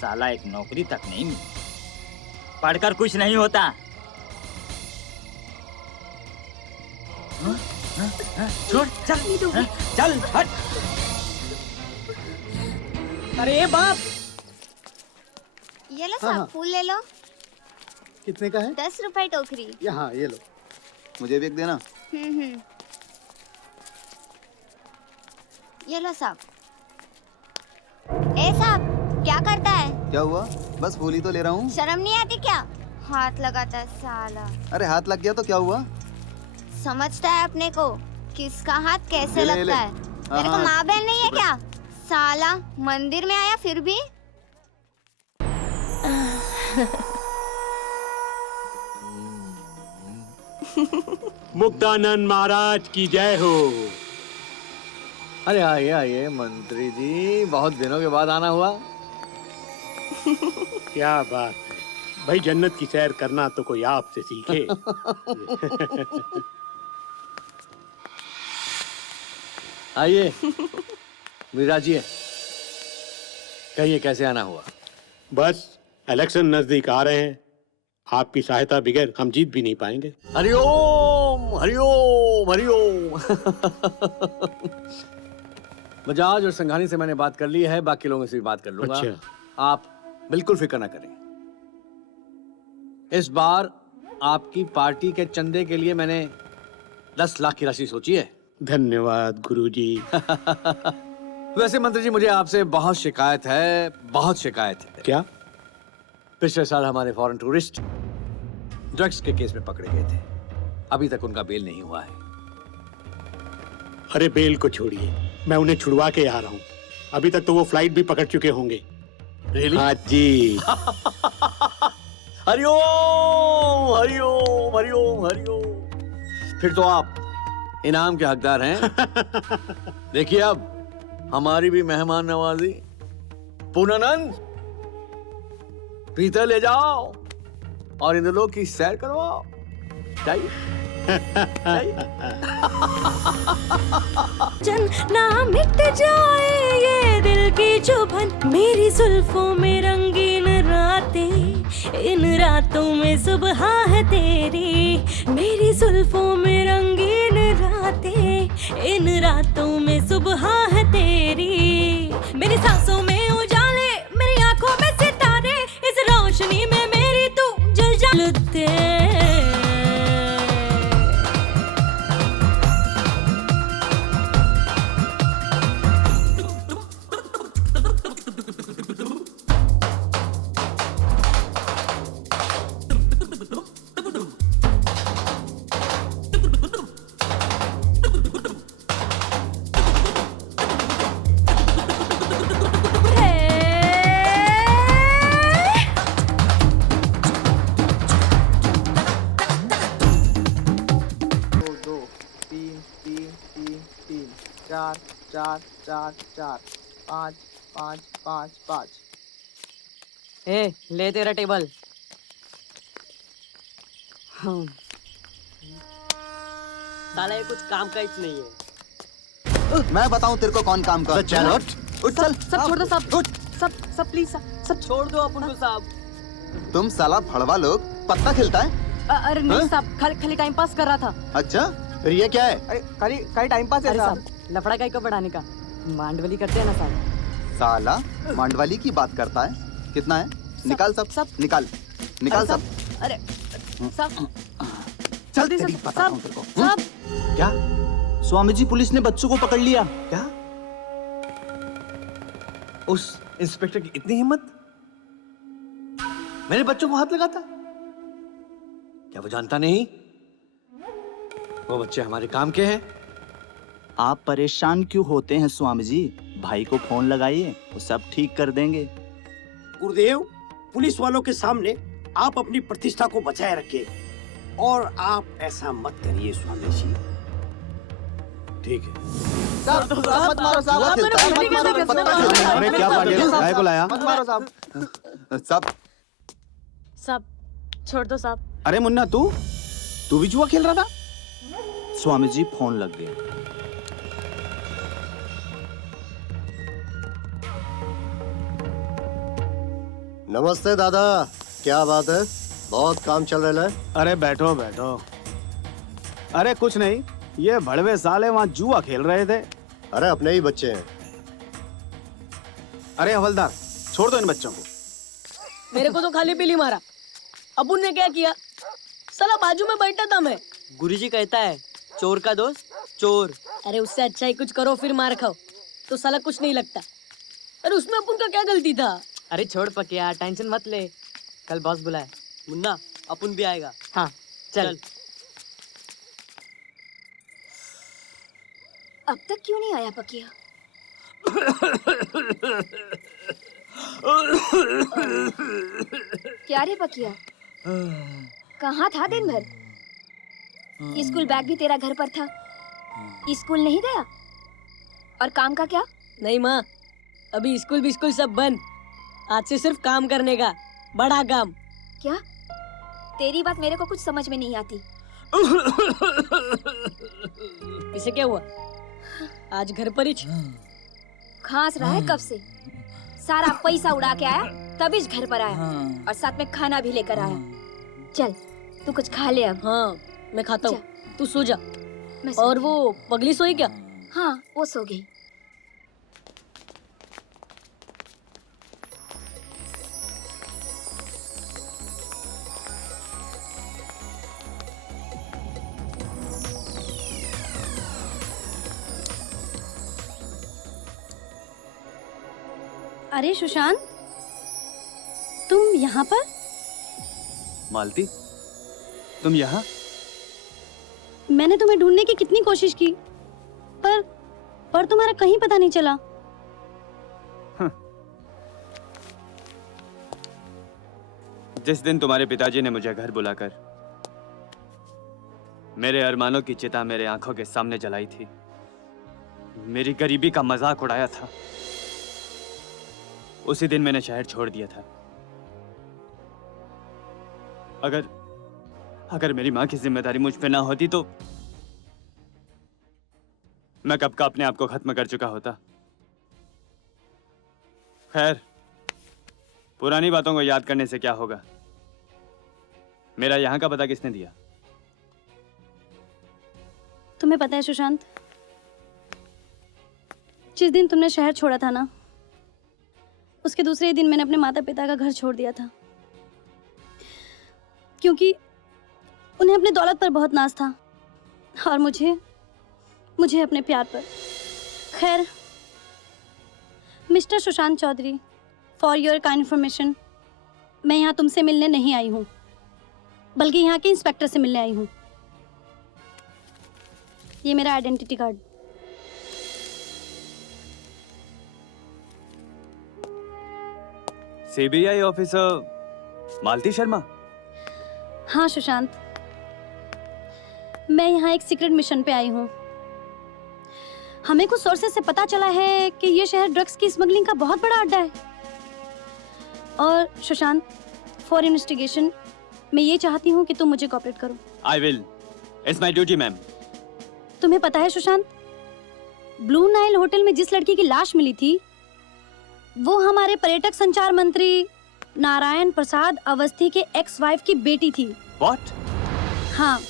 साला एक नौकरी तक नहीं मिली। पढ़कर कुछ नहीं होता। छोड़, चल चल हट। अरे बाप, ये लो हाँ, साहब, हाँ। फूल ले लो। कितने का है? 10 रुपए टोकरी। यहाँ ये लो, मुझे भी एक देना। ये लो साहब। ए साहब, क्या करता है? क्या हुआ? बस फूल ही तो ले रहा हूँ। शर्म नहीं आती क्या? हाथ लगाता है साला। अरे हाथ लग गया तो क्या हुआ? समझता है अपने को किसका हाथ कैसे ले, ले, लगता ले। है? तेरे को माँ बहन नहीं है क्या? साला मंदिर में आया फिर भी। मुक्तानंद महाराज की जय हो। अरे आइए आइए मंत्री जी, बहुत दिनों के बाद आना हुआ। क्या बात है भाई, जन्नत की सैर करना तो कोई आपसे सीखे। आइए विराजिए, कहिए कैसे आना हुआ? बस इलेक्शन नजदीक आ रहे हैं, आपकी सहायता बगैर हम जीत भी नहीं पाएंगे। हरिओम हरिओम हरिओम। बजाज और संघानी से मैंने बात कर ली है, बाकी लोगों से भी बात कर लूंगा। अच्छा। आप बिल्कुल फिक्र ना करें। इस बार आपकी पार्टी के चंदे के लिए मैंने 10 लाख की राशि सोची है। धन्यवाद गुरुजी। वैसे मंत्री जी, मुझे आपसे बहुत शिकायत है, बहुत शिकायत है। क्या? पिछले साल हमारे फॉरेन टूरिस्ट ड्रग्स के केस में पकड़े गए थे, अभी तक उनका बेल नहीं हुआ है। अरे बेल को छोड़िए, मैं उन्हें छुड़वा के आ रहा हूँ। अभी तक तो वो फ्लाइट भी पकड़ चुके होंगे। Really? हाँ जी। हरिओम हरिओम हरिओम हरिओम। फिर तो आप इनाम के हकदार हैं। देखिए अब हमारी भी मेहमान नवाजी। पूर्णानंद, पीतल ले जाओ और इन लोग की सैर करवाओ। जाइए। जन ना मिट जाए ये दिल की चुभन, मेरी जुल्फों में रंगीन रातें, इन रातों में सुबह है तेरी, मेरी जुल्फों में रंगीन रातें, इन रातों में सुबह है तेरी, मेरी सांसों में उजाले, मेरी आंखों में सितारे, इस रोशनी में मेरी तू जल जलते। चार चार चार चार पाँच पाँच पाँच पाँच। ए ले तेरा टेबल। साला ये कुछ काम का ही नहीं है। मैं बताऊं तेरे को कौन काम कर। चल उठ चल। सब छोड़ दो साहब। उठ सब प्लीज सब छोड़ दो अपन को साहब। तुम साला भड़वा लोग पत्ता खेलता है? अरे नहीं साहब, खाली टाइम पास कर रहा था। अच्छा फिर ये क्या है? अरे खाली टाइम पास है अरे साहब। साहब लफड़ा का बढ़ाने का मांडवली करते हैं ना साहब। साला मांडवाली की बात करता है। कितना है? निकाल सब निकाल सब। अरे साहब चल जल्दी तेरी सब बताता हूं तेरे को। साहब क्या स्वामी जी पुलिस ने बच्चों को पकड़ लिया? क्या? उस इंस्पेक्टर की इतनी हिम्मत? मेरे बच्चों को हाथ लगाता? क्या वो जानता नहीं वो बच्चे हमारे काम के हैं? आप परेशान क्यों होते हैं स्वामी जी? भाई को फोन लगाइए, वो सब ठीक कर देंगे। गुरुदेव, पुलिस वालों के सामने आप अपनी प्रतिष्ठा को बचाए रखिए और आप ऐसा मत करिए स्वामी जी। ठीक है। साहब मत मारो साहब। अरे क्या पाटिल, गाय को लाया? मत मारो साहब। साहब छोड़ दो साहब। अरे मुन्ना तू भी जुआ खेल रहा था? स्वामी जी फोन लग गया। नमस्ते दादा, क्या बात है? बहुत काम चल रहा है। अरे बैठो बैठो। अरे कुछ नहीं, ये भड़वे साले वहाँ जुआ खेल रहे थे। अरे अपने ही बच्चे हैं। अरे हवलदार छोड़ दो इन बच्चों को। मेरे को तो खाली पीली मारा। अपुन ने क्या किया? साला बाजू में बैठा था मैं। गुरुजी कहता है चोर का दोस्त चोर। अरे उससे अच्छा ही कुछ करो फिर मार खाओ, तो साला कुछ नहीं लगता। अरे उसमें अपुन का क्या गलती था? अरे छोड़ पकिया, टेंशन मत ले, कल बॉस बुलाए। मुन्ना अपुन भी आएगा। हाँ चल। अब तक क्यों नहीं आया पकिया? क्या रे पकिया, कहाँ था दिन भर? स्कूल बैग भी तेरा घर पर था, स्कूल नहीं गया? और काम का क्या? नहीं माँ, अभी स्कूल भी स्कूल सब बंद। आज से सिर्फ काम करने का, बड़ा काम। क्या? तेरी बात मेरे को कुछ समझ में नहीं आती। इसे क्या हुआ? आज घर पर ही खांस रहा है कब से? सारा पैसा उड़ा के आया तभी इस घर पर आया और साथ में खाना भी लेकर आया। चल तू कुछ खा ले अब। हाँ मैं खाता हूँ, तू सो जा। मैं सो और वो पगली सोई क्या? हाँ वो सो गई। अरे सुशांत, तुम यहाँ पर? मालती, तुम यहाँ? मैंने तुम्हें ढूंढने की कितनी कोशिश की, पर तुम्हारा कहीं पता नहीं चला। जिस दिन तुम्हारे पिताजी ने मुझे घर बुलाकर मेरे अरमानों की चिता मेरे आंखों के सामने जलाई थी, मेरी गरीबी का मजाक उड़ाया था, उसी दिन मैंने शहर छोड़ दिया था। अगर मेरी माँ की जिम्मेदारी मुझ पे ना होती तो मैं कब का अपने आप को खत्म कर चुका होता। खैर, पुरानी बातों को याद करने से क्या होगा। मेरा यहाँ का पता किसने दिया? तुम्हें पता है सुशांत, जिस दिन तुमने शहर छोड़ा था ना, उसके दूसरे ही दिन मैंने अपने माता पिता का घर छोड़ दिया था, क्योंकि उन्हें अपनी दौलत पर बहुत नाज था और मुझे अपने प्यार पर। खैर, mister Sushant Chaudhary, for your kind information, मैं यहाँ तुमसे मिलने नहीं आई हूँ, बल्कि यहाँ के इंस्पेक्टर से मिलने आई हूँ। ये मेरा identity card. CBI officer Malti Sharma? हाँ सुशांत, मैं यहाँ एक सीक्रेट मिशन पे आई हूँ। हमें कुछ सोर्सेस से पता चला है कि ये शहर ड्रग्स की स्मगलिंग का बहुत बड़ा अड्डा है। और सुशांत, फॉर इन्वेस्टिगेशन मैं ये चाहती हूँ कि तुम मुझे कोऑपरेट करो। I will, it's my duty ma'am. तुम्हें पता है सुशांत, ब्लू नाइल होटल में जिस लड़की की लाश मिली थी, वो हमारे पर्यटक संचार मंत्री नारायण प्रसाद अवस्थी के एक्स वाइफ की बेटी थी। What? हाँ,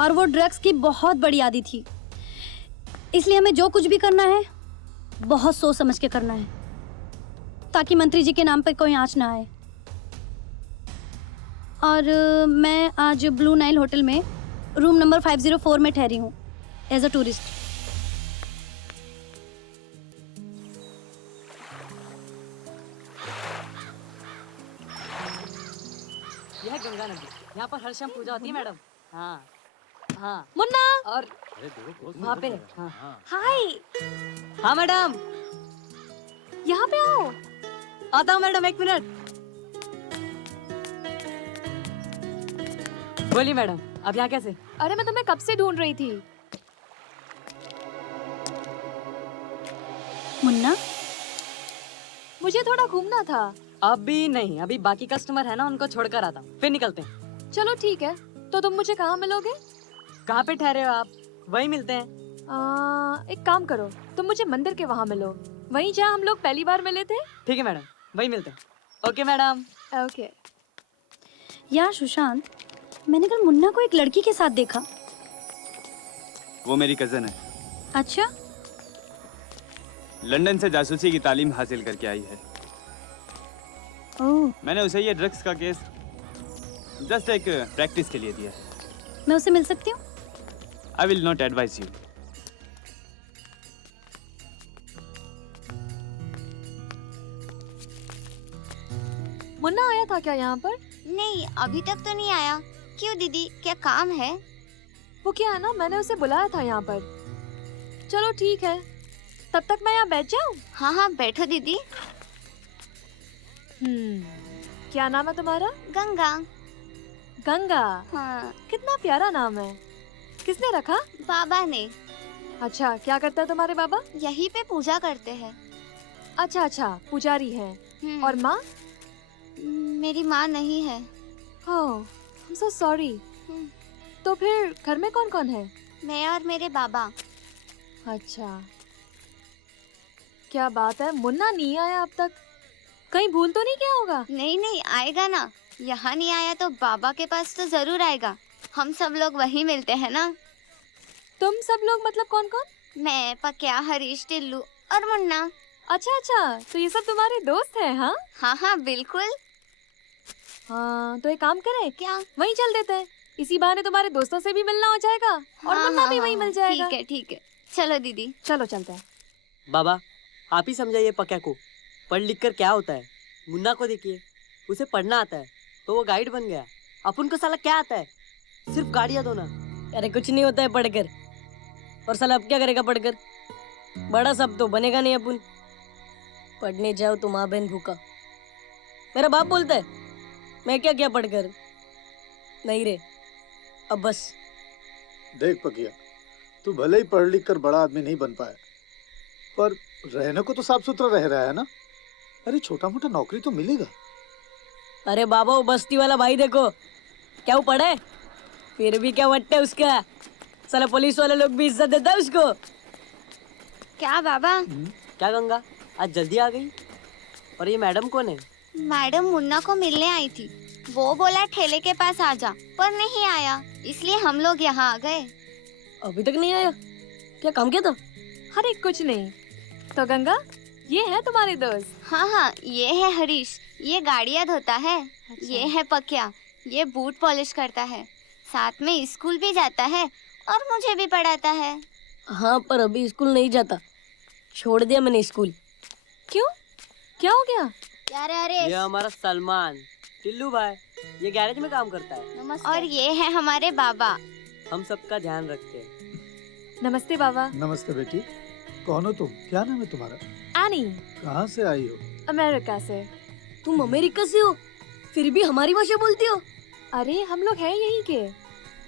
और वो ड्रग्स की बहुत बड़ी आदी थी। इसलिए हमें जो कुछ भी करना है बहुत सोच समझ के करना है, ताकि मंत्री जी के नाम पर कोई आंच ना आए। और मैं आज ब्लू नाइल होटल में रूम नंबर 504 में ठहरी हूँ एज अ टूरिस्ट। यह गंगा नदी, यहाँ पर हर शाम पूजा होती है मैडम। हाँ हाँ। मुन्ना! और वहाँ पे हाँ। हाय! हाँ मैडम, यहाँ पे आओ। आता हूँ मैडम, 1 मिनट। बोलिए मैडम, अब यहाँ कैसे? अरे मैं तुम्हें कब से ढूंढ रही थी। मुन्ना, मुझे थोड़ा घूमना था। अभी नहीं, अभी बाकी कस्टमर है ना, उनको छोड़कर आता हूँ, फिर निकलते हैं। चलो ठीक है, तो तुम मुझे कहाँ मिलोगे? कहाँ पे ठहरे हो आप? वहीं मिलते हैं। एक काम करो, तुम मुझे मंदिर के वहाँ मिलो, वहीं जहाँ हम लोग पहली बार मिले थे। ठीक है मैडम, वहीं मिलते हैं। Okay madam. ओके। यार सुशांत, मैंने कल मुन्ना को एक लड़की के साथ देखा। वो मेरी कजन है। अच्छा? लंदन से जासूसी की तालीम हासिल करके आई है। ओह। मैंने उसे ये ड्रग्स का केस जस्ट एक प्रैक्टिस के लिए दिया। मैं उसे मिल सकती हूँ? I will not advice you. Munna आया था क्या यहाँ पर? नहीं, अभी तक तो नहीं आया। क्यों दीदी, क्या काम है? वो क्या है ना, मैंने उसे बुलाया था यहाँ पर। चलो ठीक है, तब तक मैं यहाँ बैठ जाऊँ? हाँ हाँ बैठो दीदी। क्या नाम है तुम्हारा? गंगा। गंगा? हाँ। कितना प्यारा नाम है। किसने रखा? बाबा ने। अच्छा, क्या करता है तुम्हारे बाबा? यहीं पे पूजा करते हैं। अच्छा अच्छा, पुजारी हैं। और माँ? मेरी माँ नहीं है। ओह, I'm so sorry। तो फिर घर में कौन कौन है? मैं और मेरे बाबा। अच्छा, क्या बात है, मुन्ना नहीं आया अब तक? कहीं भूल तो नहीं किया होगा? नहीं नहीं, आएगा ना। यहाँ नहीं आया तो बाबा के पास तो जरूर आएगा। हम सब लोग वहीं मिलते हैं ना। तुम सब लोग मतलब कौन कौन? मैं, पक्या, हरीश, टिल्लू और मुन्ना। अच्छा अच्छा, तो ये सब तुम्हारे दोस्त हैं? हाँ हाँ हाँ बिल्कुल। हाँ, तो एक काम करें क्या? वहीं चल देते हैं, इसी बहाने तुम्हारे दोस्तों से भी मिलना हो जाएगा और मुन्ना भी वहीं मिल जाएगा। ठीक है ठीक है, चलो दीदी। चलो चलते हैं। बाबा, आप ही समझाइए पक्या को, पढ़ लिख कर क्या होता है। मुन्ना को देखिए, उसे पढ़ना आता है तो वो गाइड बन गया। अपन को साला क्या आता है? सिर्फ गाड़ियाँ धोना। अरे कुछ नहीं होता है पढ़कर, और साला अब क्या करेगा पढ़कर? बड़ा सब तो बनेगा नहीं अपन। पढ़ने जाओ तो माँ बहन भूखा। मेरा बाप बोलता है, मैं क्या क्या पढ़कर? नहीं रे, अब बस। देख पकिया, तू भले ही पढ़ लिख कर बड़ा आदमी नहीं बन पाया, पर रहने को तो साफ सुथरा रह रहा है ना। अरे छोटा मोटा नौकरी तो मिलेगा। अरे बाबा, वो बस्ती वाला भाई देखो, क्या वो पढ़े? फिर भी क्या वट्टा उसका, साला पुलिस वाले लोग भी इज्जत देता है उसको। क्या बाबा? क्या गंगा, आज जल्दी आ गई? और ये मैडम कौन है? मैडम मुन्ना को मिलने आई थी। वो बोला ठेले के पास आ जा, पर नहीं आया, इसलिए हम लोग यहाँ आ गए। अभी तक नहीं आया? क्या काम किया था? अरे कुछ नहीं। तो गंगा, ये है तुम्हारे दोस्त? हाँ हाँ, ये है हरीश, ये गाड़ियाँ धोता है। ये है पकिया, ये बूट पॉलिश करता है, साथ में स्कूल भी जाता है और मुझे भी पढ़ाता है। हाँ, पर अभी स्कूल नहीं जाता, छोड़ दिया मैंने स्कूल। क्यों, क्या हो गया? अरे ये हमारा सलमान, टिल्लू भाई, ये गैरेज में काम करता है। और ये है हमारे बाबा, हम सबका ध्यान रखते हैं। नमस्ते बाबा। नमस्ते बेटी, कौन हो तुम? क्या नाम है तुम्हारा? एनी। कहाँ से आई हो? अमेरिका से। तुम अमेरिका से हो, फिर भी हमारी भाषा बोलती हो? अरे हम लोग हैं यहीं के,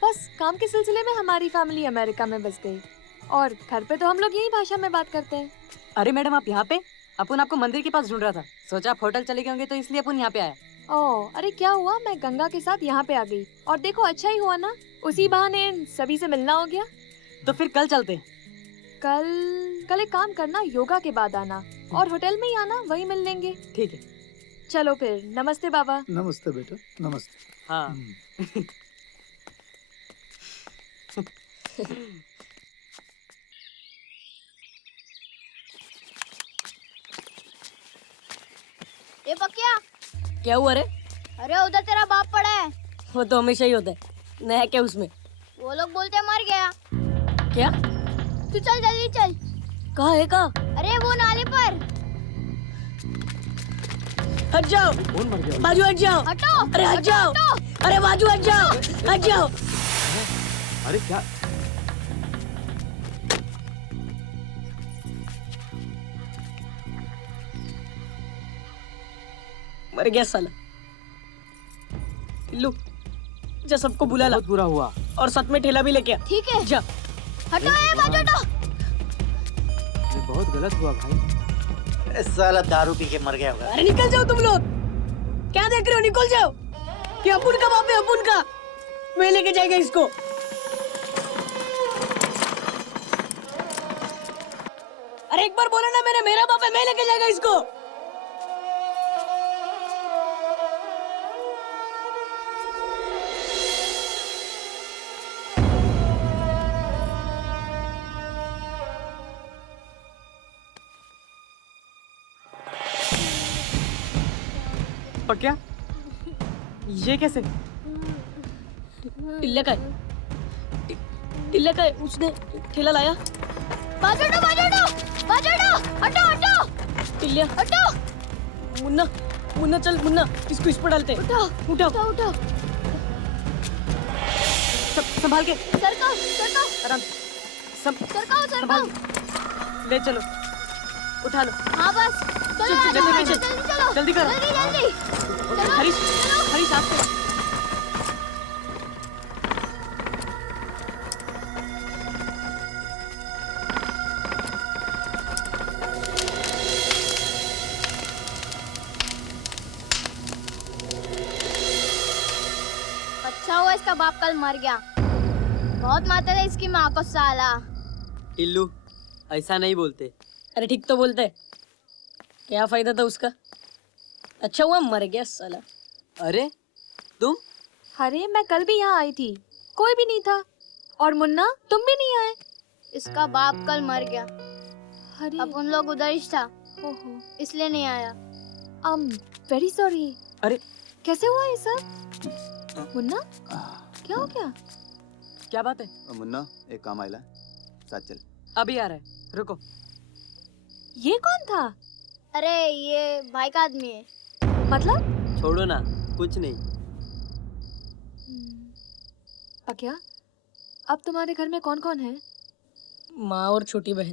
बस काम के सिलसिले में हमारी फैमिली अमेरिका में बस गई, और घर पे तो हम लोग यही भाषा में बात करते हैं। अरे मैडम, आप यहाँ पे? अपन आपको मंदिर के पास ढूंढ रहा था, सोचा आप होटल चले गए होंगे तो इसलिए अपन यहाँ पे आए। ओह, अरे क्या हुआ, मैं गंगा के साथ यहाँ पे आ गई, और देखो अच्छा ही हुआ ना, उसी बहाने सभी से मिलना हो गया। तो फिर कल चलते हैं। कल एक काम करना, योगा के बाद आना और होटल में ही आना, वही मिल लेंगे। ठीक है, चलो फिर। नमस्ते बाबा। नमस्ते बेटा, नमस्ते। हाँ। ये पकिया, क्या हुआ रे? अरे उधर तेरा बाप पड़ा है। वो तो हमेशा ही होता है, नया क्या उसमें? वो लोग बोलते मर गया। क्या? तू चल जल्दी चल। कहाँ है? कहाँ? अरे वो नाले पर। हट जाओ, बाजू हट जाओ। हटो। अरे हट जाओ, अरे बाजू हट जाओ, हट जाओ। अरे क्या? मर गया साला। टिल्लू, जा सबको बुला ला। बहुत बुरा हुआ। और साथ में ठेला भी लेके आ। ठीक है। जा। हटो, ये बाजू हटो। ये बहुत गलत हुआ भाई। साला दारू पी के मर गया होगा। अरे निकल जाओ तुम लोग, क्या देख रहे हो? निकल जाओ। ये अपुन का बाप है, अपुन का। मैं लेके जाएगा इसको। अरे एक बार बोला ना मैंने, मेरा बाप है, मैं लेके जाएगा इसको। क्या? ये कैसे? टिल्ला का है, टिल्ला का है, उसने ठेला लाया। बाजू हटो, बाजू हटो, बाजू हटो, हटो हटो। टिल्ला हटो। मुन्ना, मुन्ना चल, मुन्ना इसको इस पर डालते। उठाओ, उठाओ, उठाओ। संभाल के। सरकाओ, सरकाओ। आराम। सरकाओ, सरकाओ। ले चलो, उठा लो। हाँ बस, चलो जल्दी चलो, जल्दी करो। जल्दी जल्दी। हरीश, हरीश आप पे। अच्छा हुआ इसका बाप कल मर गया, बहुत मारता था इसकी माँ को साला। टिल्लू, ऐसा नहीं बोलते। अरे ठीक तो बोलते है, क्या फायदा था उसका? अच्छा हुआ मर गया साला। अरे तुम? अरे मैं कल भी यहाँ आई थी, कोई भी नहीं था। और मुन्ना, तुम भी नहीं आए। इसका बाप कल मर गया। अरे अब उन लोग उधर ही था, ओहो, इसलिए नहीं आया। Very sorry. अरे कैसे हुआ ये सब? मुन्ना, क्या हो गया? क्या बात है? मुन्ना, एक काम आइला, साथ चल। अभी आ रहा है, रुको। ये कौन था? अरे ये भाई का आदमी है। मतलब? छोड़ो ना, कुछ नहीं। पकिया, अब तुम्हारे घर में कौन कौन है? माँ और छोटी बहन।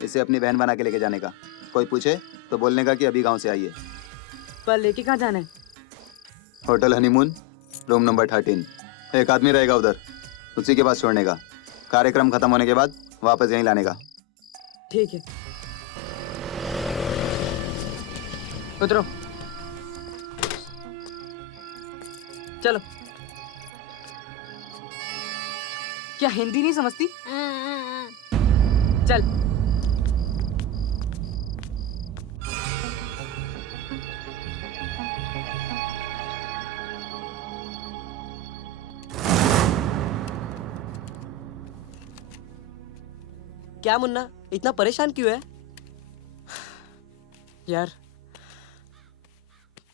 इसे अपनी बहन बना के लेके जाने का, कोई पूछे तो बोलने का कि अभी गांव से आई है। पर लेके कहाँ जाना है? Hotel honeymoon, room number 13। एक आदमी रहेगा उधर, उसी के पास छोड़ने का। कार्यक्रम खत्म होने के बाद वापस यहीं लाने का। ठीक है, उतरो। चलो। क्या हिंदी नहीं समझती? चल। क्या मुन्ना, इतना परेशान क्यों है? यार,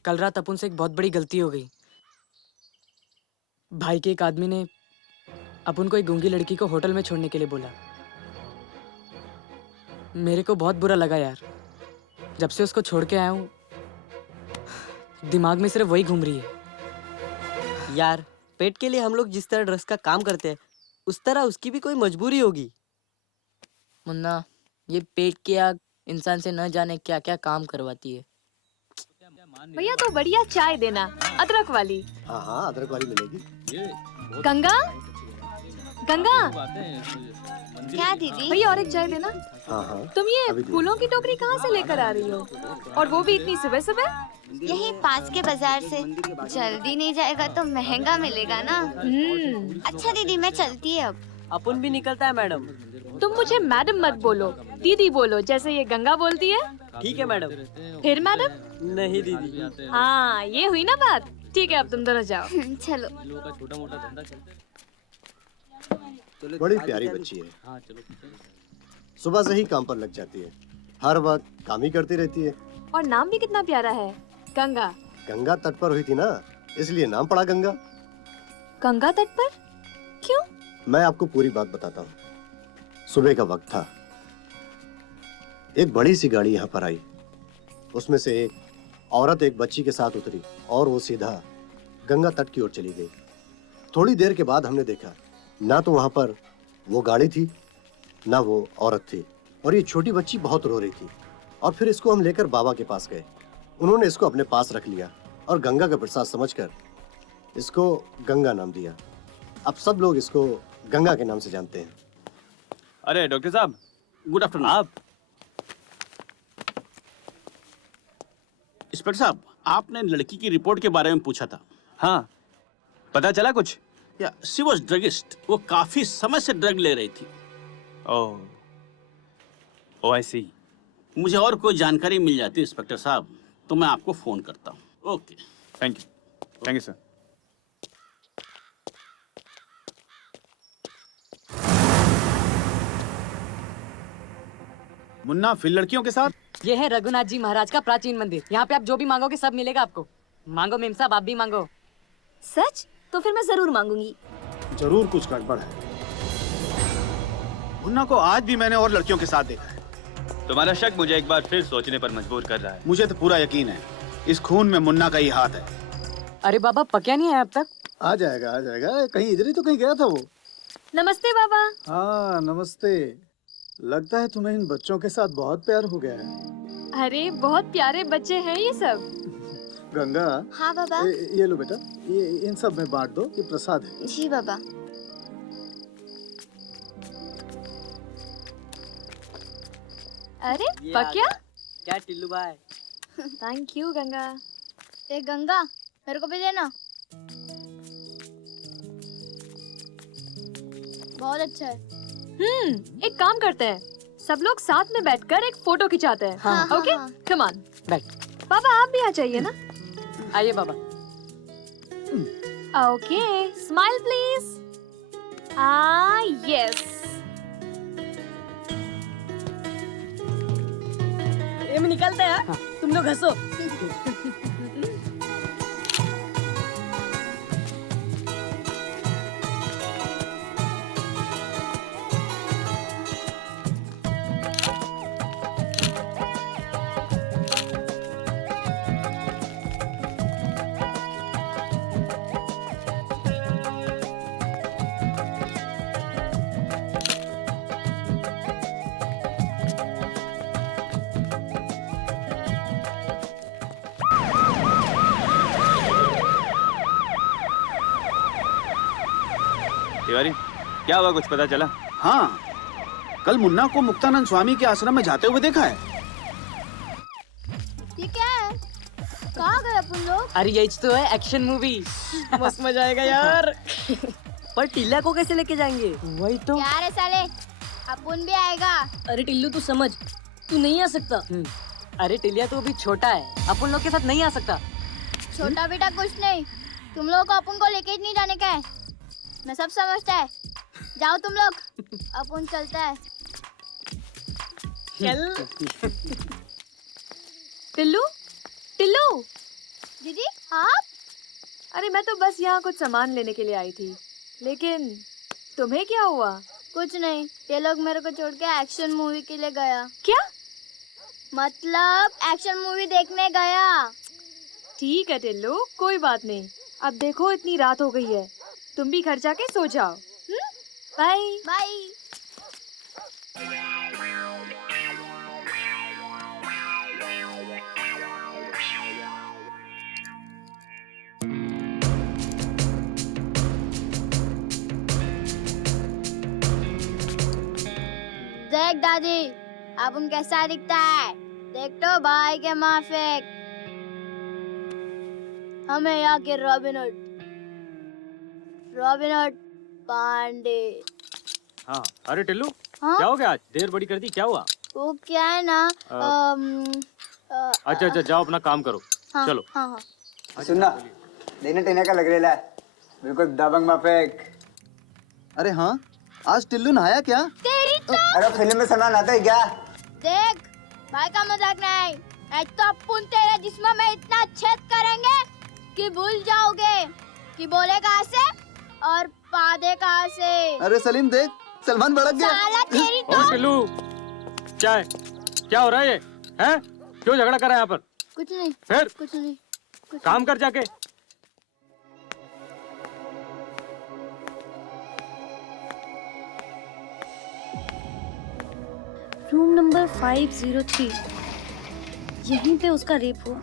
कल रात अपन से एक बहुत बड़ी गलती हो गई। भाई के एक आदमी ने अपन को एक गूंगी लड़की को होटल में छोड़ने के लिए बोला। मेरे को बहुत बुरा लगा यार। जब से उसको छोड़ के आया हूँ, दिमाग में सिर्फ वही घूम रही है। यार, पेट के लिए हम लोग जिस तरह ड्रग्स का काम करते हैं, उस तरह उसकी भी कोई मजबूरी होगी। मुन्ना, ये पेट की आग इंसान से न जाने क्या क्या काम करवाती है। भैया तो बढ़िया चाय देना, अदरक वाली। हाँ हाँ, अदरक वाली मिलेगी। गंगा, गंगा। क्या दीदी? भैया और एक चाय देना। हाँ हाँ। तुम ये फूलों की टोकरी कहाँ से लेकर आ रही हो, और वो भी इतनी सुबह सुबह? यही पास के बाजार से। जल्दी नहीं जाएगा तो महंगा मिलेगा ना। अच्छा दीदी, मैं चलती है अब। अपन भी निकलता है मैडम। तुम मुझे मैडम मत बोलो, दीदी बोलो, जैसे ये गंगा बोलती है। ठीक है मैडम। फिर मैडम? नहीं दीदी। हाँ, ये हुई ना बात। ठीक है, अब तुम दोनों जाओ। चलो। बड़ी प्यारी बच्ची है, सुबह से ही काम पर लग जाती है, हर वक्त काम ही करती रहती है। और नाम भी कितना प्यारा है, गंगा। गंगा तट पर हुई थी ना, इसलिए नाम पड़ा गंगा। गंगा तट पर? क्यों? मैं आपको पूरी बात बताता हूँ। सुबह का वक्त था, एक बड़ी सी गाड़ी यहाँ पर आई। उसमें से एक औरत एक बच्ची के साथ उतरी और वो सीधा गंगा तट की ओर चली गई। थोड़ी देर के बाद हमने देखा, ना तो वहां पर वो गाड़ी थी, ना वो औरत थी, और ये छोटी बच्ची बहुत रो रही थी। और फिर इसको हम लेकर बाबा के पास गए। उन्होंने इसको अपने पास रख लिया और गंगा का प्रसाद समझकर इसको गंगा नाम दिया। अब सब लोग इसको गंगा के नाम से जानते हैं। अरे डॉक्टर साहब, गुड आफ्टरनून। आप? इंस्पेक्टर साहब, आपने लड़की की रिपोर्ट के बारे में पूछा था। हाँ, पता चला कुछ? या शी वाज ड्रगिस्ट। वो काफी समय से ड्रग ले रही थी। ओह, आई सी। मुझे और कोई जानकारी मिल जाती इंस्पेक्टर साहब तो मैं आपको फोन करता हूँ। Okay, thank you sir. Munna, फिर लड़कियों के साथ? ये है रघुनाथ जी महाराज का प्राचीन मंदिर। यहाँ पे आप जो भी मांगोगे सब मिलेगा आपको। मांगो मेम साहब, आप भी मांगो। सच? तो फिर मैं जरूर मांगूंगी। जरूर कुछ गड़बड़ है। मुन्ना को आज भी मैंने और लड़कियों के साथ देखा है। तुम्हारा शक मुझे एक बार फिर सोचने पर मजबूर कर रहा है। मुझे तो पूरा यकीन है, इस खून में मुन्ना का ही हाथ है। अरे बाबा, पक्या नहीं है अब तक? आ जाएगा आ जाएगा, कहीं इधर ही तो कहीं गया था वो। नमस्ते बाबा। हाँ नमस्ते। लगता है तुम्हें इन बच्चों के साथ बहुत प्यार हो गया है। अरे बहुत प्यारे बच्चे हैं ये सब। गंगा। हाँ बाबा। ये लो बेटा, ये इन सब में बांट दो, ये प्रसाद है। जी बाबा। अरे पक्या? क्या टिल्लू भाई? Thank you Ganga. ए गंगा, मेरे को भी देना। बहुत अच्छा है। एक काम करते हैं, सब लोग साथ में बैठकर एक फोटो खिंचाते हैं। हाँ, ओके, कम ऑन। बैठ। पापा आप भी आ जाइए ना। आइए बाबा। Okay, smile please. यस। ये में निकलते हैं। हाँ। तुम लोग हंसो। तिवारी, क्या हुआ, कुछ पता चला? हाँ, कल मुन्ना को मुक्तानंद स्वामी के आश्रम में जाते हुए देखा है। ये क्या है? कहाँ गए अपन लोग? अरे ये तो है एक्शन मूवी, मस्त मजा आएगा यार। पर टिल्ला को कैसे लेके जाएंगे? वही तो। क्या रे साले, अपन भी आएगा। अरे टिल्लू तू समझ, तू नहीं आ सकता। अरे टिल्लिया तो अभी छोटा है, अपन लोग के साथ नहीं आ सकता। छोटा बेटा कुछ नहीं, तुम लोगों को अपन को लेके ही नहीं जाने का है। मैं सब समझता है। जाओ तुम लोग, अपन चलता है। चल। टिल्लू, टिल्लू। दीदी आप? अरे मैं तो बस यहाँ कुछ सामान लेने के लिए आई थी, लेकिन तुम्हें क्या हुआ? कुछ नहीं, ये लोग मेरे को छोड़ के एक्शन मूवी के लिए गया। क्या मतलब एक्शन मूवी देखने गया। ठीक है टिल्लू, कोई बात नहीं। अब देखो इतनी रात हो गई है, तुम भी घर जाके सो जाओ। Bye bye. देख दादी, अपन कैसा दिखता है? देख तो भाई के माफिक। हमें यहाँ के रॉबिनहुड पांडे। हाँ, अरे टिल्लू, हाँ? क्या हो गया आज? देर बड़ी कर दी, क्या हुआ? वो क्या है ना, अच्छा, जाओ अपना काम करो। हाँ, चलो। हाँ हाँ। सुनना, देने टेने का लग रहा है, बिल्कुल दबंग माफिक। अरे हाँ, आज टिल्लू नहाया क्या? तेरी तो। अरे फिल्म में सामान आता है क्या? देख, भाई का मजाक नहीं। आज तो अपन तेरे जिस्म में इतना छेद करेंगे कि भूल जाओगे कि बोले कहाँ से और पादे कहाँ से। अरे सलीम देख, सलमान भड़क गया। साला तेरी तो। ओ टिल्लू, क्या हो रहा है ये? हैं? क्यों झगड़ा कर रहा है यहाँ पर? कुछ नहीं। फिर? कुछ नहीं। काम कर जाके। रूम नंबर 503, यहीं पे उसका रेप हुआ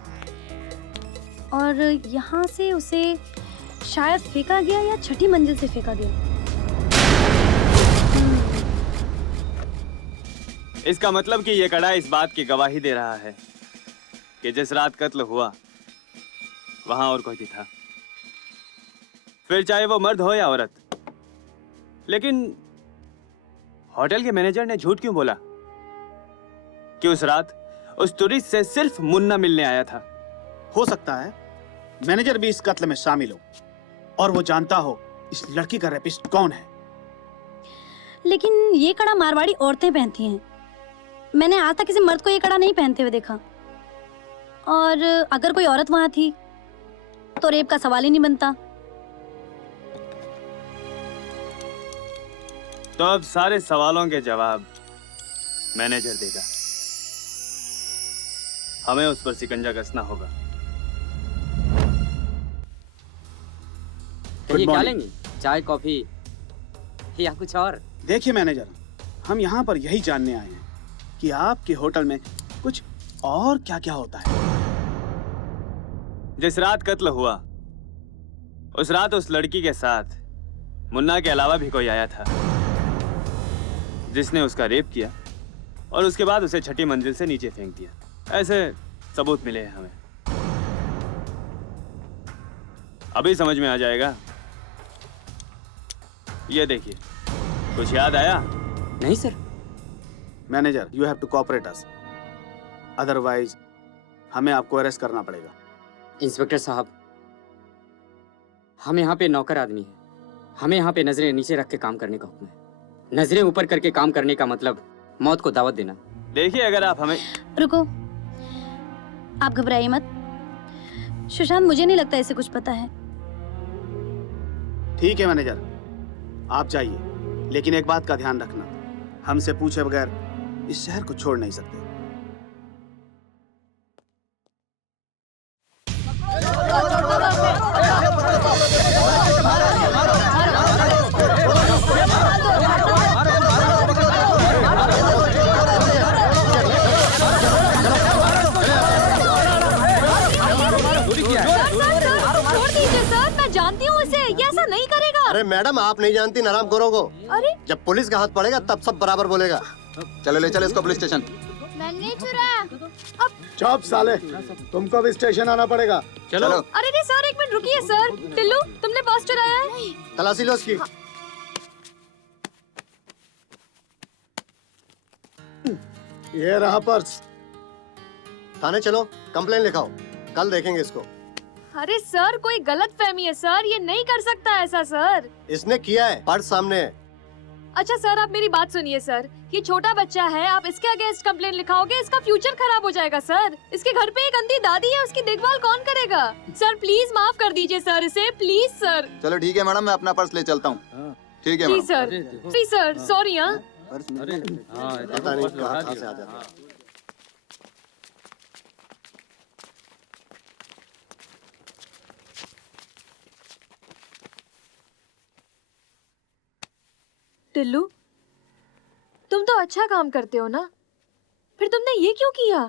और यहाँ से उसे शायद फेंका गया या छठी मंजिल से फेंका गया। इसका मतलब कि ये कड़ा इस बात की गवाही दे रहा है कि जिस रात कत्ल हुआ वहां और कोई भी था, फिर चाहे वो मर्द हो या औरत। लेकिन होटल के मैनेजर ने झूठ क्यों बोला कि उस रात उस टूरिस्ट से सिर्फ मुन्ना मिलने आया था? हो सकता है मैनेजर भी इस कत्ल में शामिल हो और वो जानता हो इस लड़की का रेपिस्ट कौन है। लेकिन ये कड़ा मारवाड़ी औरतें पहनती हैं, मैंने आज तक किसी मर्द को ये कड़ा नहीं पहनते हुए देखा। और अगर कोई औरत वहां थी तो रेप का सवाल ही नहीं बनता। तो अब सारे सवालों के जवाब मैनेजर देगा। हमें उस पर शिकंजा कसना होगा। ये क्या लेंगे? चाय, कॉफी या कुछ और? देखिए मैनेजर, हम यहाँ पर यही जानने आए हैं कि आपके होटल में कुछ और क्या क्या होता है। जिस रात कत्ल हुआ उस रात उस लड़की के साथ मुन्ना के अलावा भी कोई आया था जिसने उसका रेप किया और उसके बाद उसे छठी मंजिल से नीचे फेंक दिया। ऐसे सबूत मिले हैं हमें। अभी समझ में आ जाएगा। ये देखिए, कुछ याद आया? नहीं sir. Manager, you have to cooperate us, otherwise हमें आपको अरेस्ट करना पड़ेगा। इंस्पेक्टर साहब, हम यहाँ पे नौकर आदमी हैं। हमें यहाँ पे नजरें नीचे रख के काम करने का हुक्म है। नजरें ऊपर करके काम करने का मतलब मौत को दावत देना। देखिए, अगर आप हमें... रुको, आप घबराइए मत। सुशांत, मुझे नहीं लगता इसे कुछ पता है। ठीक है मैनेजर, आप जाइए, लेकिन एक बात का ध्यान रखना, हमसे पूछे बगैर इस शहर को छोड़ नहीं सकते। छोड़ दीजिए सर, मैं जानती हूँ उसे, ये ऐसा नहीं करेगा। अरे मैडम, आप नहीं जानती हरामखोरों को। अरे जब पुलिस का हाथ पड़ेगा तब सब बराबर बोलेगा। चलो ले चल इसको पुलिस स्टेशन। मैंने नहीं चुराया। चुप साले, तुमको भी स्टेशन आना पड़ेगा। चलो। अरे नहीं सर, एक मिनट रुकिए सर। टिल्लू, तुमने पर्स चुराया है? तलाशी लो उसकी। ये रहा पर्स। थाने चलो, कंप्लेन लिखाओ, कल देखेंगे इसको। अरे सर, कोई गलत फहमी है सर, ये नहीं कर सकता ऐसा सर। इसने किया है, पर्स सामने है। अच्छा सर, आप मेरी बात सुनिए सर, ये छोटा बच्चा है, आप इसके अगेंस्ट कंप्लेन लिखाओगे, इसका फ्यूचर खराब हो जाएगा सर। इसके घर पे एक अंधी दादी है, उसकी देखभाल कौन करेगा? सर प्लीज माफ कर दीजिए सर इसे, प्लीज सर। चलो ठीक है मैडम, मैं अपना पर्स ले चलता हूँ। ठीक है जी मैडम। सर, जी सर, सॉरी। हाँ पता नहीं कहाँ से आ जाता है। टिल्लू, तुम तो अच्छा काम करते हो ना, फिर तुमने ये क्यों किया?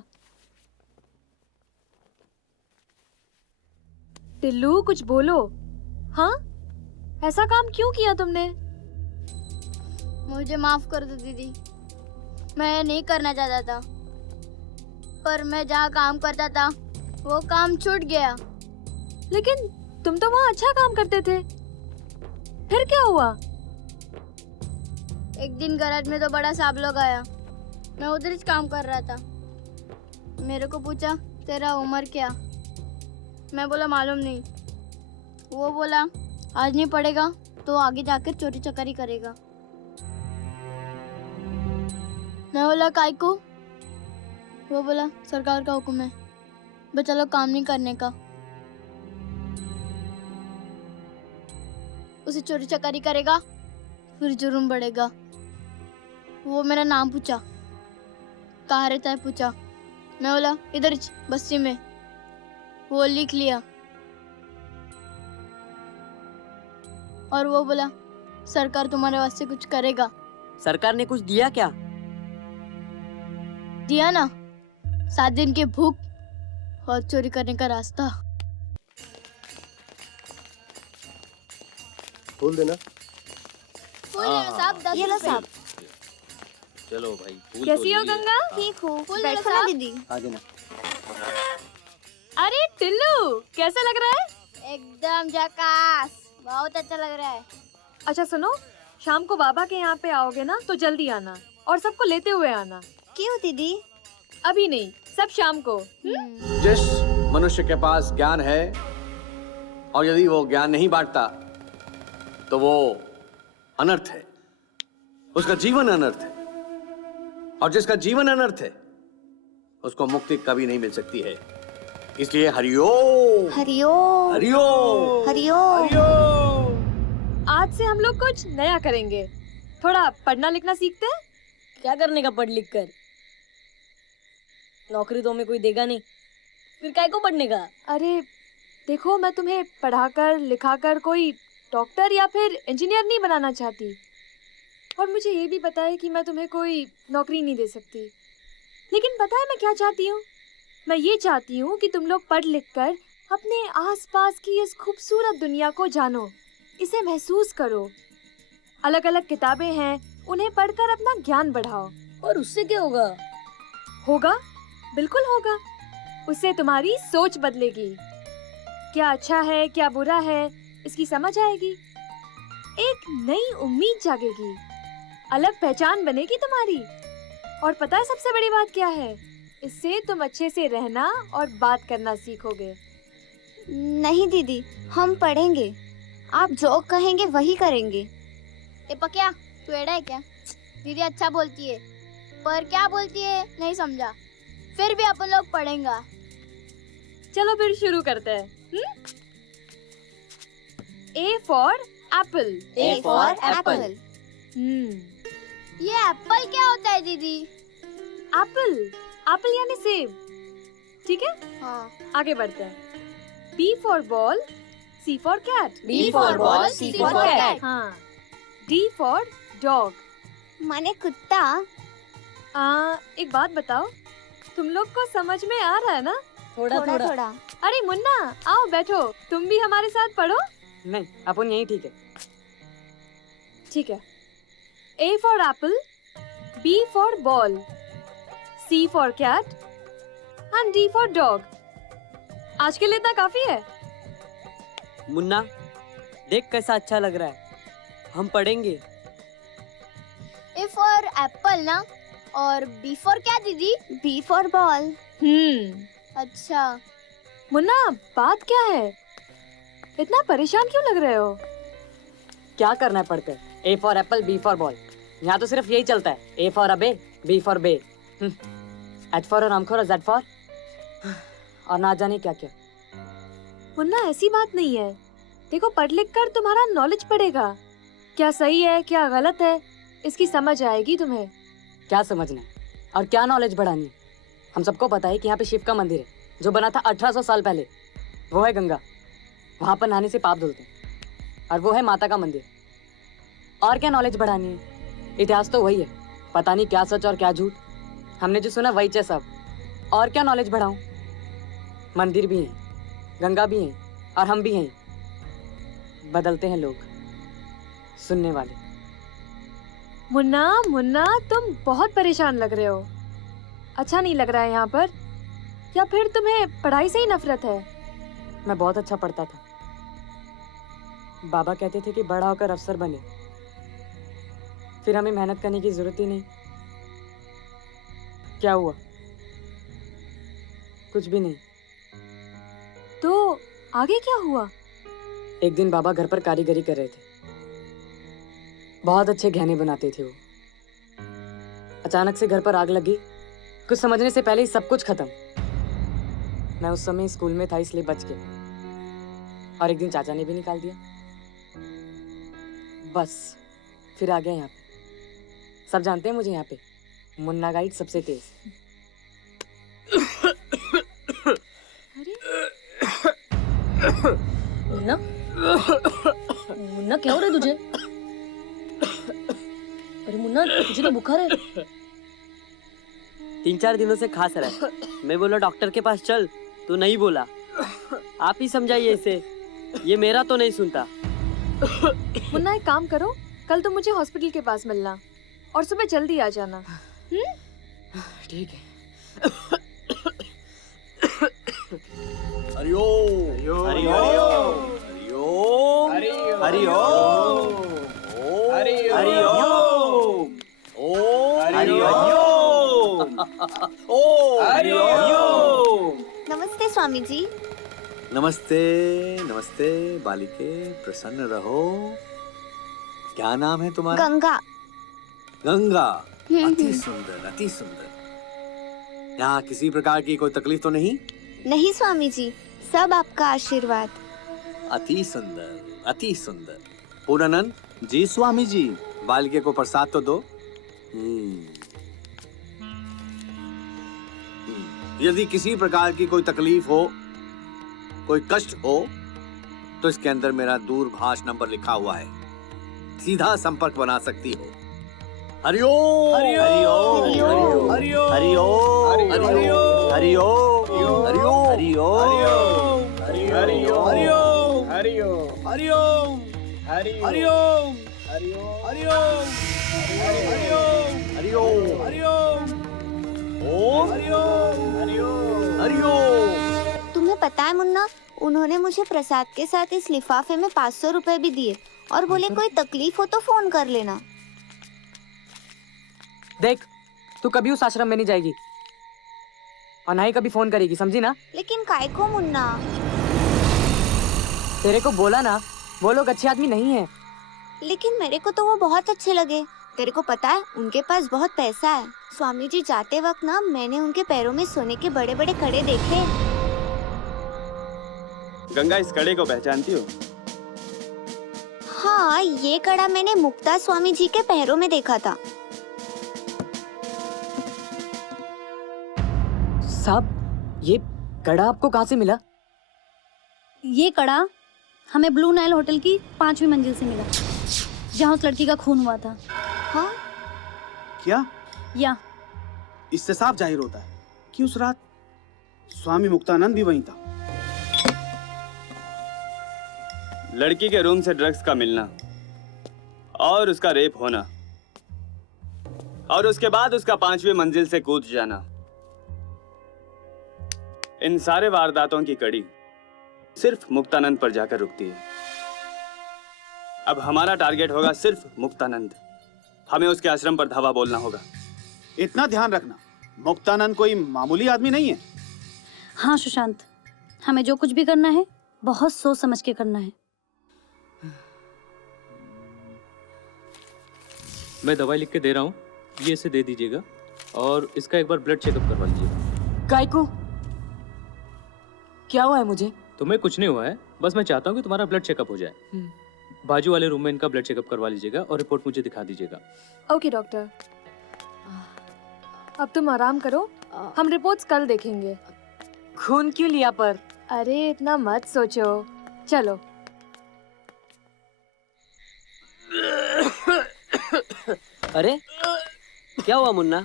टिल्लू कुछ बोलो। हाँ, ऐसा काम क्यों किया तुमने? मुझे माफ कर दो दीदी, मैं ये नहीं करना चाहता था, पर मैं जहाँ काम करता था वो काम छूट गया। लेकिन तुम तो वहाँ अच्छा काम करते थे, फिर क्या हुआ? एक दिन गैराज में तो बड़ा सांप लोग आया, मैं उधर ही काम कर रहा था। मेरे को पूछा तेरा उम्र क्या? मैं बोला मालूम नहीं। वो बोला आज नहीं पड़ेगा तो आगे जाकर चोरी चकारी करेगा। मैं बोला काय को? वो बोला सरकार का हुक्म है, बच्चा लोग काम नहीं करने का। उसे चोरी चकारी करेगा फिर जुर्म बढ़ेगा। वो मेरा नाम पूछा, कहाँ रहता है पूछा। मैं बोला इधर बस्ती में। वो लिख लिया और वो बोला सरकार तुम्हारे वास्ते कुछ करेगा। सरकार ने कुछ दिया क्या? दिया ना, 7 दिन की भूख और चोरी करने का रास्ता। फूल देना। फूल लेना साहब, 10 रुपए। साहब। चलो भाई, फूल कैसी तो हो लिए। गंगा? ठीक हो, फूल बैठो ना दीदी। आ देना। अरे टिल्लू, कैसा लग रहा है? एकदम झकास, बहुत अच्छा लग रहा है। अच्छा सुनो, शाम को बाबा के यहाँ पे आओगे ना तो जल्दी आना और सबको लेते हुए आना। क्यों दीदी? अभी नहीं, सब शाम को। जिस मनुष्य के पास ज्ञान है और यदि वो ज्ञान नहीं बांटता तो वो अनर्थ है, उसका जीवन अनर्थ है। और जिसका जीवन अनर्थ है उसको मुक्ति कभी नहीं मिल सकती है। इसलिए हरिओम हरिओम हरिओम हरिओम। आज से हम लोग कुछ नया करेंगे, थोड़ा पढ़ना लिखना सीखते हैं। क्या करने का पढ़ लिख कर? नौकरी तो हमें कोई देगा नहीं, फिर काय को पढ़ने का? अरे देखो, मैं तुम्हें पढ़ाकर लिखाकर कोई डॉक्टर या फिर इंजीनियर नहीं बनाना चाहती, और मुझे ये भी पता है कि मैं तुम्हें कोई नौकरी नहीं दे सकती। लेकिन पता है मैं क्या चाहती हूँ? मैं ये चाहती हूँ कि तुम लोग पढ़ लिख कर अपने आसपास की इस खूबसूरत दुनिया को जानो, इसे महसूस करो। अलग अलग किताबें हैं, उन्हें पढ़कर अपना ज्ञान बढ़ाओ। और उससे क्या होगा? होगा, बिल्कुल होगा। उससे तुम्हारी सोच बदलेगी, क्या अच्छा है क्या बुरा है इसकी समझ आएगी, एक नई उम्मीद जागेगी, अलग पहचान बनेगी तुम्हारी। और पता है सबसे बड़ी बात क्या है? इससे तुम अच्छे से रहना और बात करना सीखोगे। नहीं दीदी, हम पढ़ेंगे, आप जो कहेंगे वही करेंगे। ए पकिया, तू एड़ा है क्या? दीदी अच्छा बोलती है, पर क्या बोलती है नहीं समझा। फिर भी अपन लोग पढ़ेंगे। चलो फिर शुरू करते हैं। A for apple। A for apple। ये एप्पल क्या होता है दीदी? एप्पल, एप्पल यानी सेब, ठीक है? हाँ। आगे बढ़ते हैं। B for ball, C for cat। B for ball, C for cat। हाँ। D for dog। माने कुत्ता। एक बात बताओ, तुम लोग को समझ में आ रहा है ना? थोड़ा थोड़ा। अरे मुन्ना, आओ बैठो, तुम भी हमारे साथ पढ़ो। नहीं, अपन यही ठीक है। ठीक है। A for apple, B for ball, C for cat and D for dog. आज के लिए इतना काफी है। मुन्ना देख कैसा अच्छा लग रहा है, हम पढ़ेंगे। A for apple ना, और B for क्या दीदी? B for ball. अच्छा। मुन्ना बात क्या है? इतना परेशान क्यों लग रहे हो? क्या करना है पढ़कर? A for apple, B for ball. यहाँ तो सिर्फ यही चलता है। A for abe, B for bay. H for आमखोर और Z for और ना जाने क्या क्या। मुन्ना ऐसी बात नहीं है। देखो पढ़ लिख कर तुम्हारा नॉलेज बढ़ेगा। क्या सही है क्या गलत है इसकी समझ आएगी तुम्हें। क्या समझना है और क्या नॉलेज बढ़ानी है? हम सबको पता है कि यहाँ पे शिव का मंदिर है जो बना था 1800 साल पहले। वो है गंगा, वहाँ पर नहाने से पाप धुलते हैं। और वो है माता का मंदिर। और क्या नॉलेज बढ़ानी है? इतिहास तो वही है, पता नहीं क्या सच और क्या झूठ। हमने जो सुना वही है सब। और क्या नॉलेज बढ़ाऊं? मंदिर भी है, गंगा भी है और हम भी हैं। बदलते हैं लोग, सुनने वाले। मुन्ना मुन्ना तुम बहुत परेशान लग रहे हो। अच्छा नहीं लग रहा है यहाँ पर, या फिर तुम्हें पढ़ाई से ही नफरत है? मैं बहुत अच्छा पढ़ता था। बाबा कहते थे कि बड़ा होकर अफसर बने, फिर हमें मेहनत करने की जरूरत ही नहीं। क्या हुआ? कुछ भी नहीं। तो आगे क्या हुआ? एक दिन बाबा घर पर कारीगरी कर रहे थे। बहुत अच्छे गहने बनाते थे वो। अचानक से घर पर आग लगी। कुछ समझने से पहले ही सब कुछ खत्म। मैं उस समय स्कूल में था इसलिए बच गया। और एक दिन चाचा ने भी निकाल दिया। बस फिर आ गया यहाँ पे। सब जानते हैं मुझे यहाँ पे, मुन्ना गाइड सबसे तेज। मुन्ना मुन्ना क्या हो रहा है तुझे? अरे मुन्ना तुझे तो बुखार है। 3-4 दिनों से खांस रहा है। मैं बोला डॉक्टर के पास चल, तो नहीं बोला। आप ही समझाइए इसे, ये मेरा तो नहीं सुनता। मुन्ना एक काम करो, कल तुम मुझे हॉस्पिटल के पास मिलना और सुबह जल्दी आ जाना। ठीक है। हरिओ हरिओ हरिओ हरिओ हरिओ हरिओ हरिओ। नमस्ते स्वामी जी। नमस्ते नमस्ते बालिके, प्रसन्न रहो। क्या नाम है तुम्हारा? गंगा। गंगा, अति सुंदर अति सुंदर। यहाँ किसी प्रकार की कोई तकलीफ तो नहीं? नहीं स्वामी जी, सब आपका आशीर्वाद। अति सुंदर अति सुंदर। पूर्णानंद जी स्वामी जी। बालिके को प्रसाद तो दो। यदि किसी प्रकार की कोई तकलीफ हो, कोई कष्ट हो, तो इसके अंदर मेरा दूरभाष नंबर लिखा हुआ है, सीधा संपर्क बना सकती हो। हरिओ हरिओ हरिओ हरिओ हरिओ हरिओ हरिओ हरिओ हरिओ हरिओ हरिओ हरिओ हरिओ हरिओ हरिओ हरिओ हरिओ ओम हरिओ हरिओ हरिओ। तुम्हें पता है मुन्ना, उन्होंने मुझे प्रसाद के साथ इस लिफाफे में 500 रुपए भी दिए और बोले कोई तकलीफ हो तो फोन कर लेना। देख, तू कभी उस आश्रम में नहीं जाएगी और ना ही कभी फोन करेगी, समझी ना? लेकिन काय को मुन्ना? तेरे को बोला ना, वो लोग अच्छे आदमी नहीं है। लेकिन मेरे को तो वो बहुत अच्छे लगे। तेरे को पता है उनके पास बहुत पैसा है। स्वामी जी जाते वक्त ना मैंने उनके पैरों में सोने के बड़े बड़े कड़े देखे। गंगा, इस कड़े को पहचानती हो? हाँ, ये कड़ा मैंने मुक्ता स्वामी जी के पैरों में देखा था। साहब, ये कड़ा आपको कहाँ से मिला? ये कड़ा हमें ब्लू नाइल होटल की 5वीं मंजिल से मिला, जहाँ उस लड़की का खून हुआ था। हाँ? क्या? या इससे साफ जाहिर होता है कि उस रात स्वामी मुक्तानंद भी वहीं था। लड़की के रूम से ड्रग्स का मिलना और उसका रेप होना, और उसके बाद उसका 5वीं मंजिल से कूद जाना, इन सारे वारदातों की कड़ी सिर्फ मुक्तानंद पर जाकर रुकती है। अब हमारा टारगेट होगा सिर्फ मुक्तानंद। हमें उसके आश्रम पर धावा बोलना होगा। इतना ध्यान रखना, मुक्तानंद कोई मामूली आदमी नहीं है। हाँ सुशांत, हमें जो कुछ भी करना है बहुत सोच समझ के करना है। मैं दवाई लिख के दे रहा हूँ, ये इसे दे दीजिएगा और इसका एक बार ब्लड चेकअप करवा लीजिएगा। काय को? क्या हुआ है मुझे? तुम्हें कुछ नहीं हुआ है, बस मैं चाहता हूँ कि तुम्हारा ब्लड चेकअप हो जाए। बाजू वाले रूम में इनका ब्लड चेकअप करवा लीजिएगा और रिपोर्ट मुझे दिखा दीजिएगा। ओके डॉक्टर, अब तुम आराम करो, हम रिपोर्ट्स कल देखेंगे। खून क्यों लिया पर? अरे इतना मत सोचो, चलो। अरे क्या हुआ मुन्ना?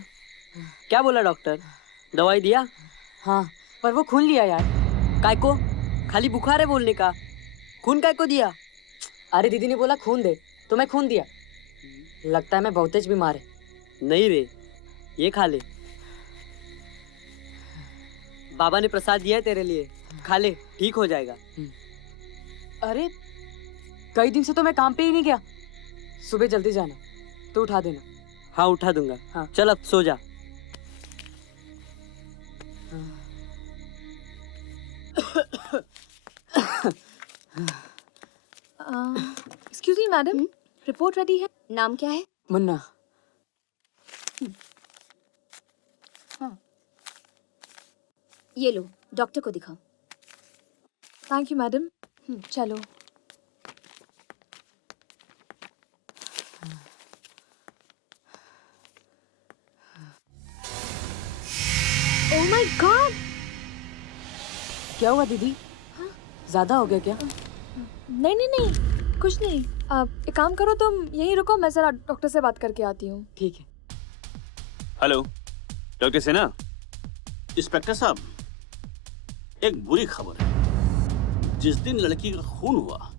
क्या बोला डॉक्टर? दवाई दिया? हाँ, पर वो खून लिया यार। काय को? खाली बुखार है बोलने का, खून काय को दिया? अरे दीदी ने बोला खून दे तो मैं खून दिया। लगता है मैं बहुत तेज बीमार है। नहीं रे, ये खा ले, बाबा ने प्रसाद दिया है तेरे लिए, खा ले, ठीक हो जाएगा। अरे कई दिन से तो मैं काम पे ही नहीं गया। सुबह जल्दी जाना तो उठा देना। हाँ उठा दूंगा। हाँ। चल अब सो जा। Excuse me madam, report ready है। नाम क्या है? मुन्ना। हाँ, ये लो, डॉक्टर को दिखाओ। थैंक यू मैडम, चलो। Oh my God! क्या हुआ दीदी? ज्यादा हो गया क्या? नहीं नहीं नहीं, कुछ नहीं। एक काम करो, तुम यहीं रुको, मैं जरा डॉक्टर से बात करके आती हूँ। ठीक है। Hello, doctor Sinha. इंस्पेक्टर साहब, एक बुरी खबर है। जिस दिन लड़की का खून हुआ,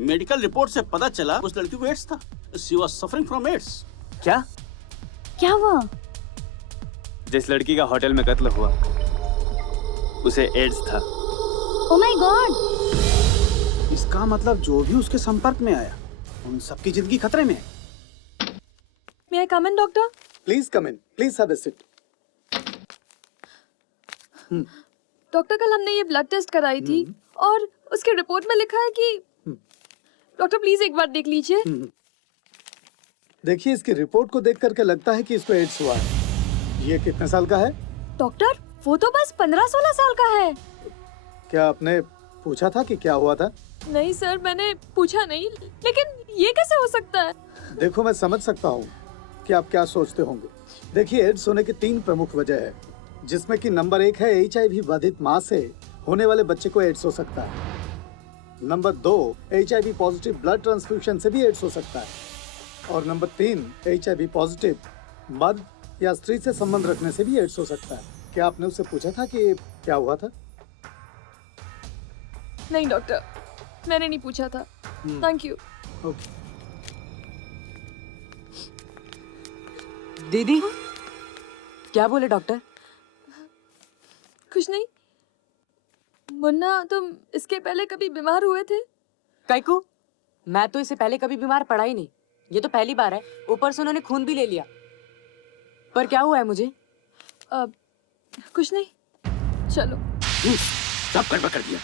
मेडिकल रिपोर्ट से पता चला उस लड़की को एड्स था। She was suffering from AIDS. क्या? क्या हुआ? जिस लड़की का होटल में कत्ल हुआ उसे एड्स था। Oh my God! इसका मतलब जो भी उसके संपर्क में आया, उन सबकी जिंदगी खतरे में है। May I come in doctor? Please come in, please have a sit. Doctor, कल हमने ये ब्लड टेस्ट कराई थी और उसके रिपोर्ट में लिखा है कि डॉक्टर प्लीज एक बार देख लीजिए। देखिए, इसकी रिपोर्ट को देख करके लगता है कि इसको एड्स हुआ है। ये कितने साल का है? डॉक्टर, वो तो बस 15-16 साल का है। क्या आपने पूछा था कि क्या हुआ था? नहीं सर, मैंने पूछा नहीं, लेकिन ये कैसे हो सकता है? देखो, मैं समझ सकता हूँ कि आप क्या सोचते होंगे। देखिए, एड्स होने की 3 प्रमुख वजह है, जिसमें कि नंबर 1 है HIV बाधित माँ से होने वाले बच्चे को एड्स हो सकता है। Number 2, HIV positive blood transfusion से भी एड्स हो सकता है। और नंबर 3, HIV पॉजिटिव मर्द या स्त्री से संबंध रखने से भी एड्स हो सकता है। क्या आपने उससे पूछा था कि क्या हुआ था? नहीं डॉक्टर, मैंने नहीं पूछा था। Thank you. दीदी, क्या बोले डॉक्टर? कुछ नहीं। मुन्ना, तुम इसके पहले कभी बीमार हुए थे? काइको, मैं तो इससे पहले कभी बीमार पड़ा ही नहीं। ये तो पहली बार है। ऊपर से उन्होंने खून भी ले लिया। पर क्या हुआ है मुझे? कुछ नहीं, चलो। सब गड़बड़ कर दिया।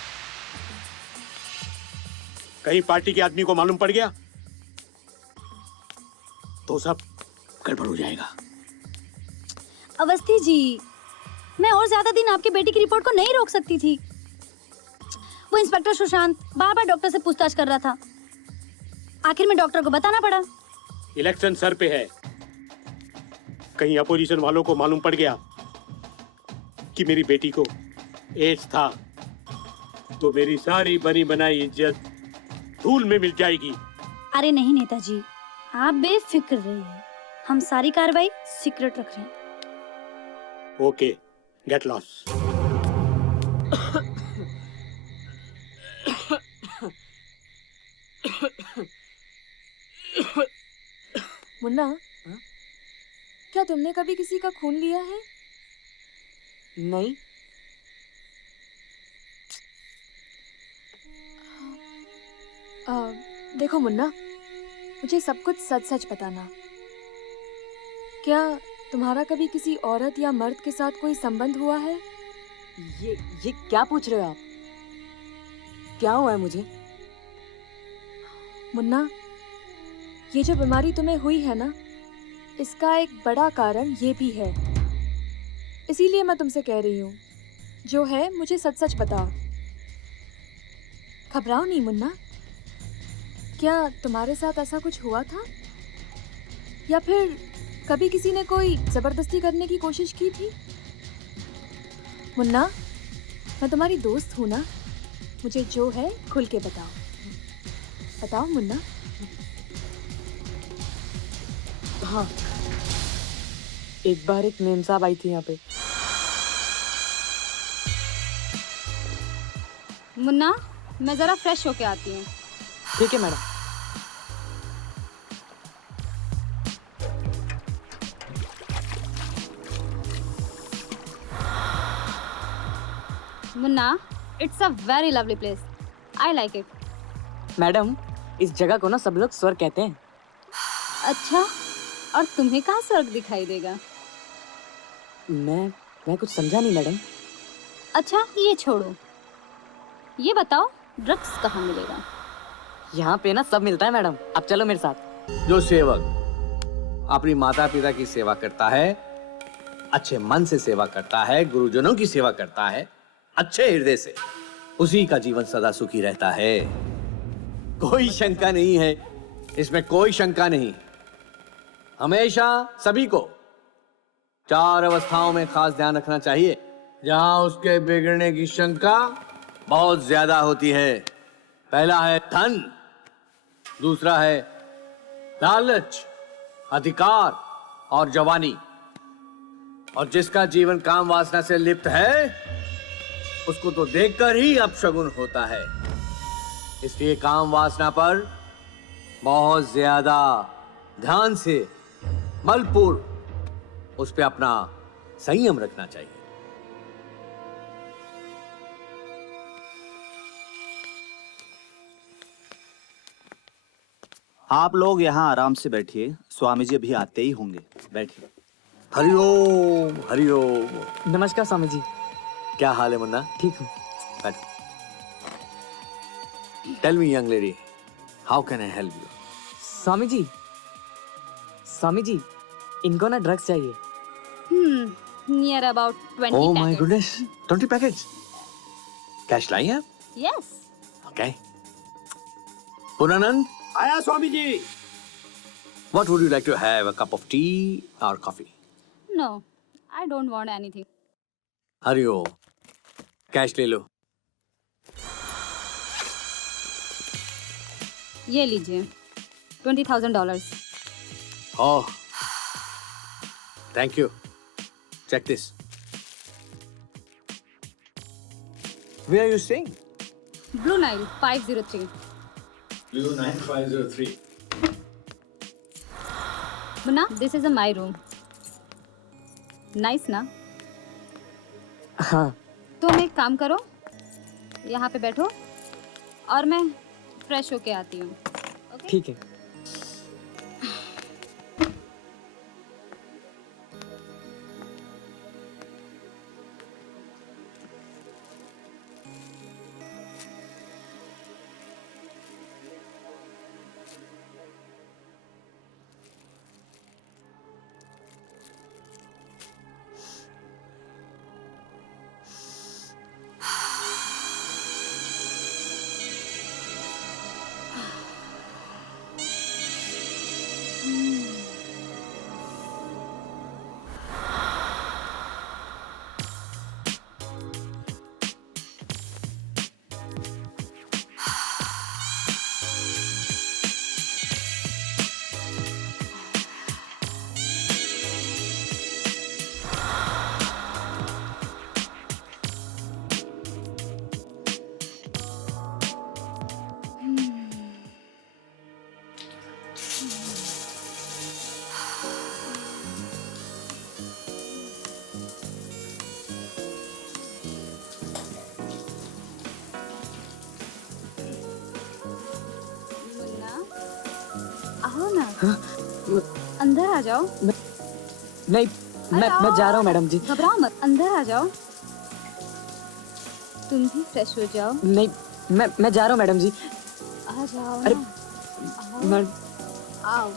कहीं पार्टी के आदमी को मालूम पड़ गया तो सब गड़बड़ हो जाएगा। अवस्थी जी, मैं और ज्यादा दिन आपकी बेटी की रिपोर्ट को नहीं रोक सकती थी। वो इंस्पेक्टर सुशांत बार बार डॉक्टर से पूछताछ कर रहा था। आखिर में डॉक्टर को बताना पड़ा। इलेक्शन सर पे है, कहीं अपोजिशन वालों को मालूम पड़ गया कि मेरी बेटी को एड्स था तो मेरी सारी बनी बनाई इज्जत धूल में मिल जाएगी। अरे नहीं नेताजी, आप बेफिक्र रहिए, हम सारी कार्रवाई सीक्रेट रख रहे हैं। Okay, get lost. मुन्ना, क्या तुमने कभी किसी का खून लिया है? नहीं। देखो मुन्ना, मुझे सब कुछ सच सच बताना। क्या तुम्हारा कभी किसी औरत या मर्द के साथ कोई संबंध हुआ है? ये क्या पूछ रहे हो आप? क्या हुआ है मुझे? मुन्ना, ये जो बीमारी तुम्हें हुई है ना, इसका एक बड़ा कारण ये भी है। इसीलिए मैं तुमसे कह रही हूँ, जो है मुझे सच सच बताओ। घबराओ नहीं मुन्ना। क्या तुम्हारे साथ ऐसा कुछ हुआ था? या फिर कभी किसी ने कोई जबरदस्ती करने की कोशिश की थी? मुन्ना, मैं तुम्हारी दोस्त हूँ ना, मुझे जो है खुल के बताओ। बताओ मुन्ना। हाँ, एक बार एक मेम साहब आई थी यहाँ पे। मुन्ना, मैं जरा फ्रेश होके आती हूँ। ठीक है madam. Munna, it's a very lovely place. I like it. Madam, इस जगह को ना सब लोग स्वर्ग कहते हैं। अच्छा, और तुम्हें कहाँ स्वर्ग दिखाई देगा? मैं कुछ समझा नहीं मैडम। अच्छा, ये छोड़ो, ये बताओ ड्रग्स कहाँ मिलेगा? यहाँ पे ना सब मिलता है मैडम। अब चलो मेरे साथ। जो सेवक अपनी माता पिता की सेवा करता है, अच्छे मन से सेवा करता है, गुरुजनों की सेवा करता है, अच्छे हृदय से, उसी का जीवन सदा सुखी रहता है। कोई शंका नहीं है, इसमें कोई शंका नहीं। हमेशा सभी को 4 अवस्थाओं में खास ध्यान रखना चाहिए, जहां उसके बिगड़ने की शंका बहुत ज्यादा होती है। पहला है धन, दूसरा है लालच, अधिकार और जवानी। और जिसका जीवन काम वासना से लिप्त है, उसको तो देखकर ही अपशगुन होता है। इसलिए काम वासना पर बहुत ज्यादा ध्यान से, बलपूर्वक उस पे अपना संयम रखना चाहिए। आप लोग यहाँ आराम से बैठिए, स्वामी जी अभी आते ही होंगे। बैठिए। हरिओम हरिओम। नमस्कार स्वामी जी। क्या हाल है मुन्ना? ठीक हूँ। बैठो। Tell me young lady, how can I help you? Swami ji, इनको ना ड्रग्स चाहिए। Near about 20 oh my packets. Goodness, 20 packets. Cash लाई हैं? यस। ओके। पुरानंद, आया Swami ji. what would you like to have, a cup of tea or coffee? No, I don't want anything. Hariom. Cash ले लो। ये लीजिए, $20,000। Oh, thank you. Check this. Where are you staying? Blue Nile 503। Blue 9503. Munna, this is my room. Nice ना? हाँ। तुम एक काम करो, यहाँ पे बैठो और मैं फ्रेश होके आती हूँ। ठीक है। अंदर आ जाओ। नहीं, मैं जा रहा हूँ मैडम जी। घबराओ मत, अंदर आ जाओ। तुम भी फ्रेश हो जाओ। नहीं, मैं जा रहा हूँ मैडम जी। आ जाओ। अरे ना। आओ।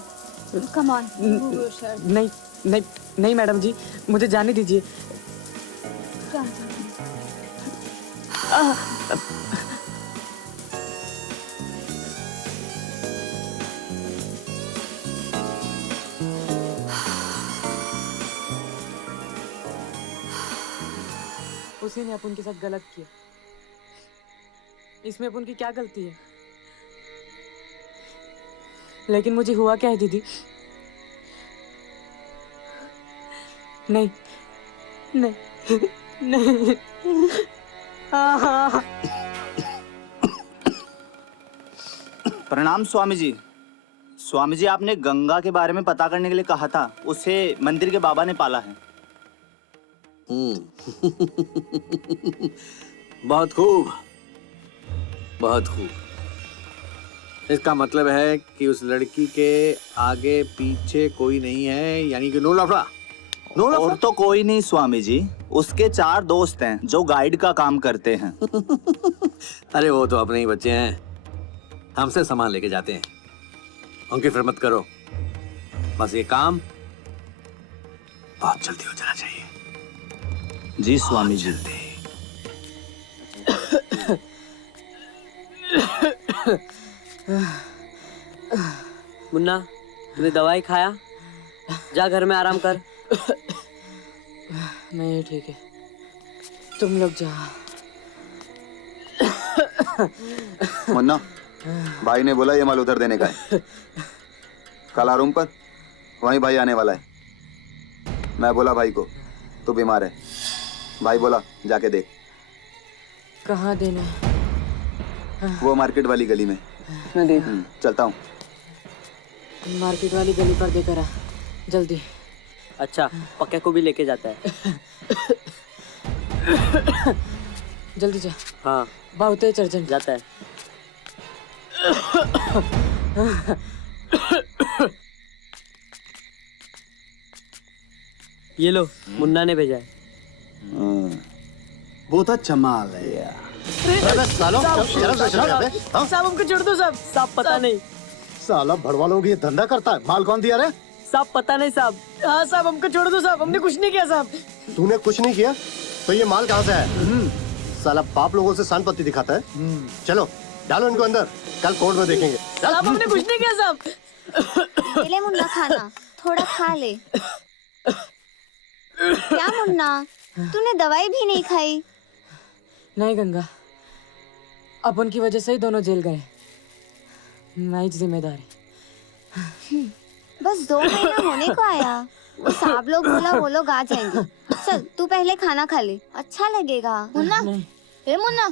Come on. नहीं नहीं नहीं मैडम जी, मुझे जाने दीजिए। उसी ने अपन के साथ गलत किया। इसमें अपन की क्या गलती है? लेकिन मुझे हुआ क्या है दीदी? नहीं नहीं नहीं। प्रणाम स्वामी जी। स्वामी जी, आपने गंगा के बारे में पता करने के लिए कहा था। उसे मंदिर के बाबा ने पाला है। बहुत खूब, बहुत खूब। इसका मतलब है कि उस लड़की के आगे पीछे कोई नहीं है, यानी कि नो लफड़ा। नो लफड़ा? और तो कोई नहीं स्वामी जी, उसके 4 दोस्त हैं जो गाइड का काम करते हैं। अरे वो तो अपने ही बच्चे हैं, हमसे सामान लेके जाते हैं। उनकी फिक्र मत करो, बस ये काम बहुत जल्दी हो जाना चाहिए। जी स्वामी जी। मुन्ना, तूने दवाई खाया? जा घर में आराम कर। नहीं ठीक है, तुम लोग जाओ। मुन्ना, भाई ने बोला ये माल उधर देने का है। कल आ रूम पर, वहीं भाई आने वाला है। मैं बोला भाई को तू बीमार है, भाई बोला जाके देख। कहाँ देना है? वो मार्केट वाली गली में। मैं देख चलता हूँ। मार्केट वाली गली पर देकर आ जल्दी। अच्छा, पक्के को भी लेके जाता है। जल्दी जा। हाँ, बहुत तेज अर्जेंट जाता है। ये लो, मुन्ना ने भेजा है। बहुत अच्छा माल है यार। सालो, साहब हमको छोड़ दो साहब। साहब पता नहीं। साला भड़वा लोग ये धंधा करता है। माल कौन दिया रे? साहब पता नहीं साहब। हाँ साहब, हमको छोड़ दो साहब, हमने कुछ नहीं किया साहब। तूने कुछ नहीं किया तो ये माल कहाँ से है? साला बाप लोगों से सान पत्ती दिखाता है। चलो डालो इनको अंदर, कल कोर्ट में देखेंगे। साहब हमने कुछ नहीं किया साहब। ले मुन्ना खाना, थोड़ा खा ले। क्या मुन्ना, तूने दवाई भी नहीं खाई? नहीं गंगा, अपन की वजह से ही दोनों जेल गए। मैं ही जिम्मेदार है। बस 2 महीना होने को आया, वो साहब लोग बोला वो लोग आ जाएंगे। चल तू पहले खाना खा ले, अच्छा लगेगा। मुन्ना, ए मुन्ना,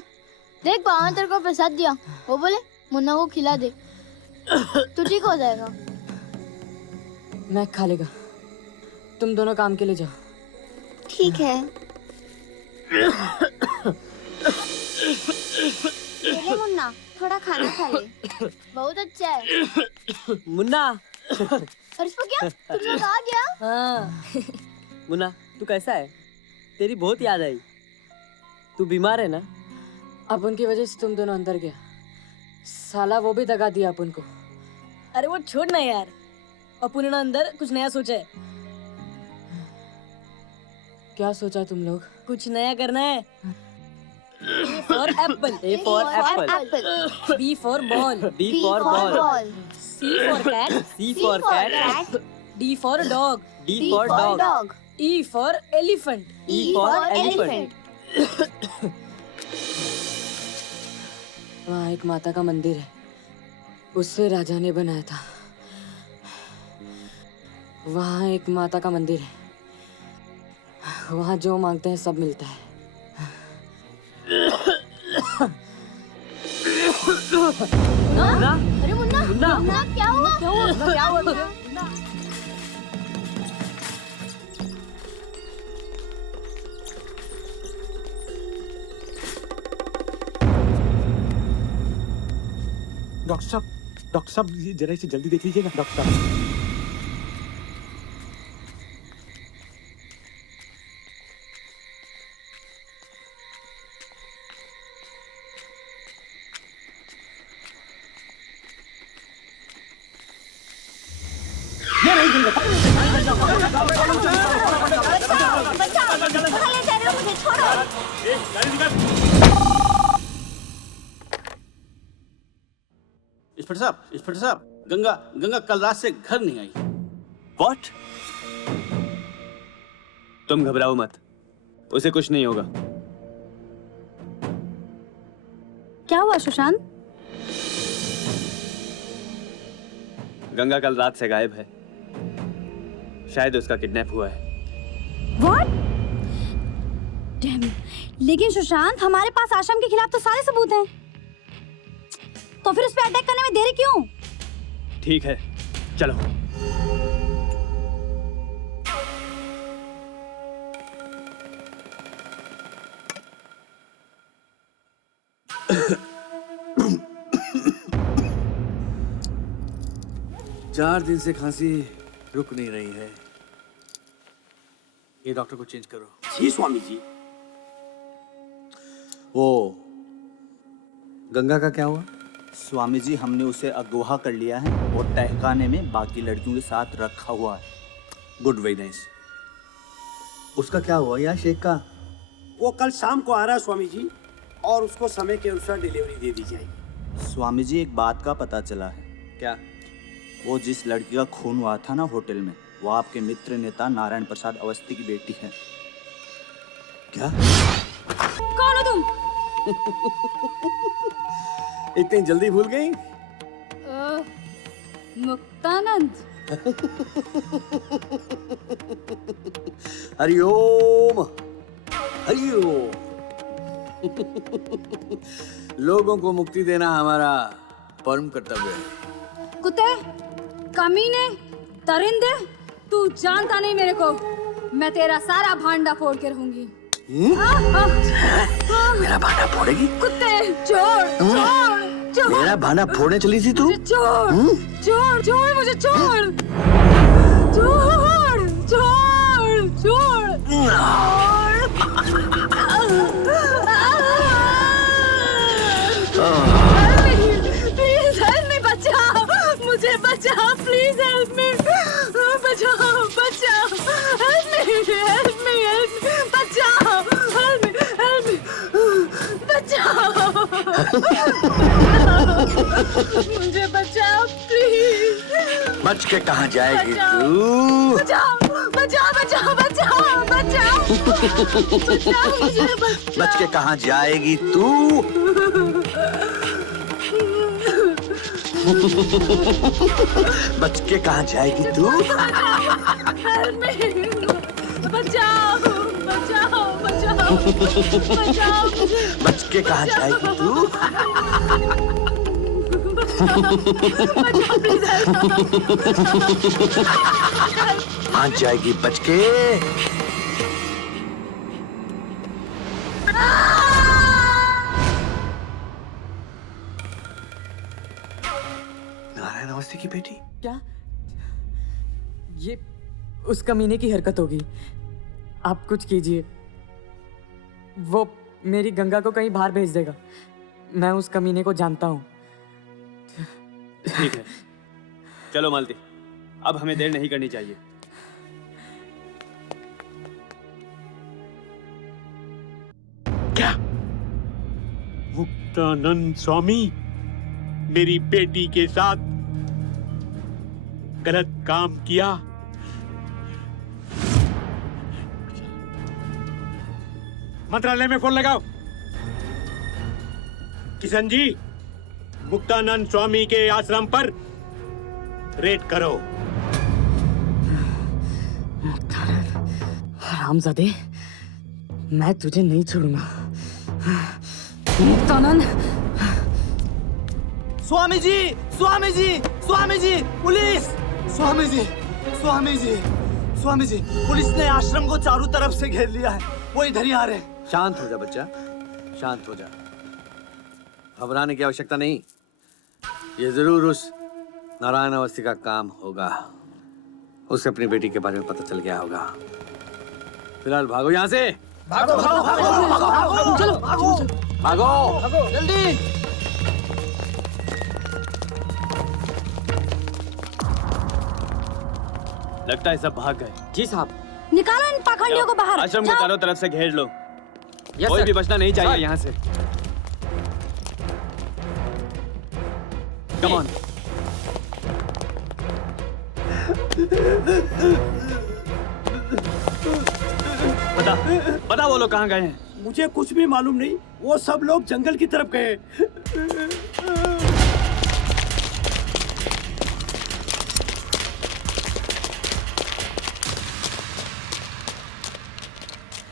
देख बाबा तेरे को प्रसाद दिया। वो बोले मुन्ना को खिला दे, तू ठीक हो जाएगा। मैं खा लेगा, तुम दोनों काम के लिए जाओ। ठीक है। ले मुन्ना, थोड़ा खाना खा ले। बहुत अच्छा है। मुन्ना। और इसको क्या? तुम लोग आ गया? हाँ। मुन्ना, तू कैसा है? तेरी बहुत याद आई। तू बीमार है ना? अपन की वजह से तुम दोनों अंदर गया। साला वो भी दगा दिया अपन को। अरे वो छोड़ ना यार, अपन ने अंदर कुछ नया सोचा है। क्या सोचा तुम लोग? कुछ नया करना है। A for apple. A for apple. B for ball. B for ball. C for cat. C for cat. D for dog. D for dog. E for elephant. E for elephant. वहाँ एक माता का मंदिर है, उससे राजा ने बनाया था। वहाँ एक माता का मंदिर है, वहाँ जो मांगते हैं सब मिलता है। मुन्ना? अरे मुन्ना, मुन्ना क्या हुआ? क्या हुआ? क्या हुआ? डॉक्टर साहब, डॉक्टर साहब जरा इसे जल्दी देख लीजिएगा डॉक्टर साहब। इंस्पेक्टर साहब, गंगा गंगा कल रात से घर नहीं आई। What? तुम घबराओ मत, उसे कुछ नहीं होगा। क्या हुआ सुशांत? गंगा कल रात से गायब है, शायद उसका किडनैप हुआ है। What? Damn. लेकिन सुशांत, हमारे पास आश्रम के खिलाफ तो सारे सबूत हैं। तो फिर उस पे अटैक करने में देरी क्यों? ठीक है, चलो। चार दिन से खांसी रुक नहीं रही है। ये डॉक्टर को चेंज करो। जी स्वामी जी। वो गंगा का क्या हुआ? स्वामी जी, हमने उसे अगवा कर लिया है और तहखाने में बाकी लड़कियों के साथ रखा हुआ है। Good, very nice. उसका क्या हुआ यार शेख का? वो कल शाम को आ रहा है स्वामी जी, और उसको समय के अनुसार डिलीवरी दे दी जाएगी। स्वामी जी, एक बात का पता चला है। क्या? वो जिस लड़की का खून हुआ था ना होटल में, वो आपके मित्र नेता नारायण प्रसाद अवस्थी की बेटी है। क्या? कौन हो तुम? इतनी जल्दी भूल गई? मुक्तानंद। हरिओम हरिओम। लोगों को मुक्ति देना हमारा परम कर्तव्य है। कुत्ते, कमीने, दरिंदे, तू जानता नहीं मेरे को। मैं तेरा सारा भांडा फोड़ के रहूंगी। मेरा भांडा फोड़ेगी? कुत्ते, छोड़ छोड़ छोड़। मेरा भांडा फोड़ने चली थी तू? छोड़ छोड़ छोड़, मुझे छोड़ छोड़ छोड़ छोड़। प्लीज हेल्प मी, बचा मुझे, बचा प्लीज हेल्प मी, बचाओ बचाओ, help me help me help me, बचाओ हेल्प मी हेल्प मी, बचाओ मुझे, बचाओ प्लीज। बच के कहाँ जाएगी तू? बचाओ बचाओ बचाओ बचाओ बचाओ बचाओ मुझे, बच के कहाँ जाएगी तू? बच के कहाँ जाएगी तू? बचाओ बचाओ बचाओ बचाओ मुझे। बच के कहाँ जाएगी तू? कहाँ जाएगी बच के? नारायण अवस्थी की बेटी? क्या? ये उस कमीने की हरकत होगी। आप कुछ कीजिए, वो मेरी गंगा को कहीं बाहर भेज देगा। मैं उस कमीने को जानता हूँ। ठीक है, चलो मालती, अब हमें देर नहीं करनी चाहिए। क्या? मुक्तानंद स्वामी मेरी बेटी के साथ गलत काम किया? मंत्रालय में फोन लगाओ। किशन जी, मुक्तानंद स्वामी के आश्रम पर रेड करो। हरामजादे, मैं तुझे नहीं छोड़ूंगा। मुक्तानंद। स्वामी जी, स्वामी जी, स्वामी जी, पुलिस! स्वामी जी, स्वामी जी, स्वामी जी, पुलिस ने आश्रम को चारों तरफ से घेर लिया है। वो इधर ही आ रहे हैं। शांत हो जा बच्चा, शांत हो जा। घबराने की आवश्यकता नहीं। ये जरूर उस नारायण अवस्थी का काम होगा। उसे अपनी बेटी के बारे में पता चल गया होगा। फिलहाल भागो यहाँ से। भागो भागो भागो भागो चलो भागो भागो जल्दी। लगता है सब भाग गए। जी साहब। निकालो इन पाखंडियों को बाहर। आश्रम को जाओ। चारों तरफ से घेर लो। यस, कोई सर। भी बचना नहीं चाहिए सर। यहाँ से। Come on. बता वो लोग कहाँ गए हैं? मुझे कुछ भी मालूम नहीं। वो सब लोग जंगल की तरफ गए।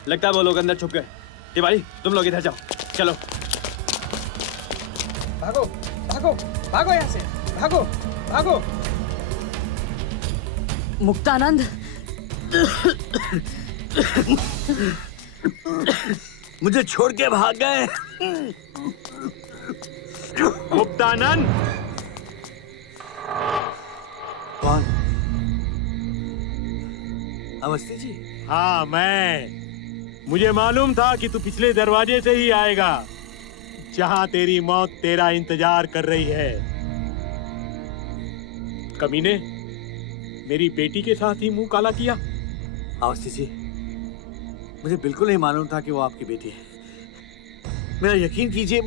लगता है वो लोग अंदर छुप गए। तिवारी तुम लोग इधर जाओ। चलो भागो भागो भागो यहाँ से भागो भागो। मुक्तानंद। मुझे छोड़ के भाग गए। मुक्तानंद। कौन? अवस्थी जी? हाँ मैं। मुझे मालूम था कि तू पिछले दरवाजे से ही आएगा, जहां तेरी मौत तेरा इंतजार कर रही है। कमीने, मेरी बेटी के साथ ही मुंह काला किया। अवस्थी जी, मुझे बिल्कुल नहीं मालूम था कि वो आपकी बेटी है। मेरा यकीन कीजिए,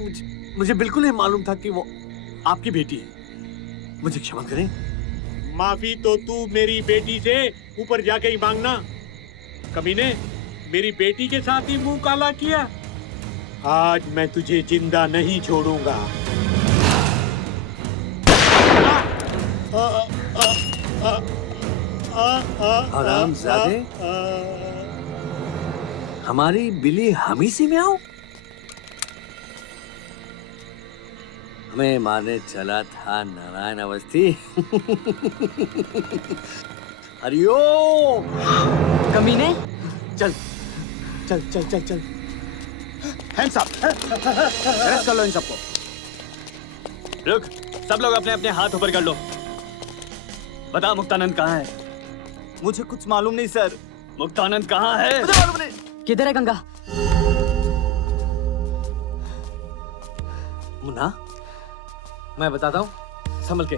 मुझे बिल्कुल नहीं मालूम था कि वो आपकी बेटी है। मुझे क्षमा करें। माफी तो तू मेरी बेटी से ऊपर जाके ही मांगना। कमीने, मेरी बेटी के साथ ही मुंह काला किया। आज मैं तुझे जिंदा नहीं छोड़ूंगा। हरामजादे, हमारी बिली हमी से में आओ। हमें मारने चला था नारायण अवस्थी। हरिओम। कमीने। चल चल चल चल चल। Hands up. अरेस्ट कर लो इन सबको। रुक, सब लोग अपने अपने हाथ ऊपर कर लो। बता मुक्तानंद कहाँ है? मुझे कुछ मालूम नहीं सर। मुक्तानंद कहाँ है? मुझे मालूम नहीं। किधर है गंगा? मुन्ना, मैं बताता हूँ, संभल के।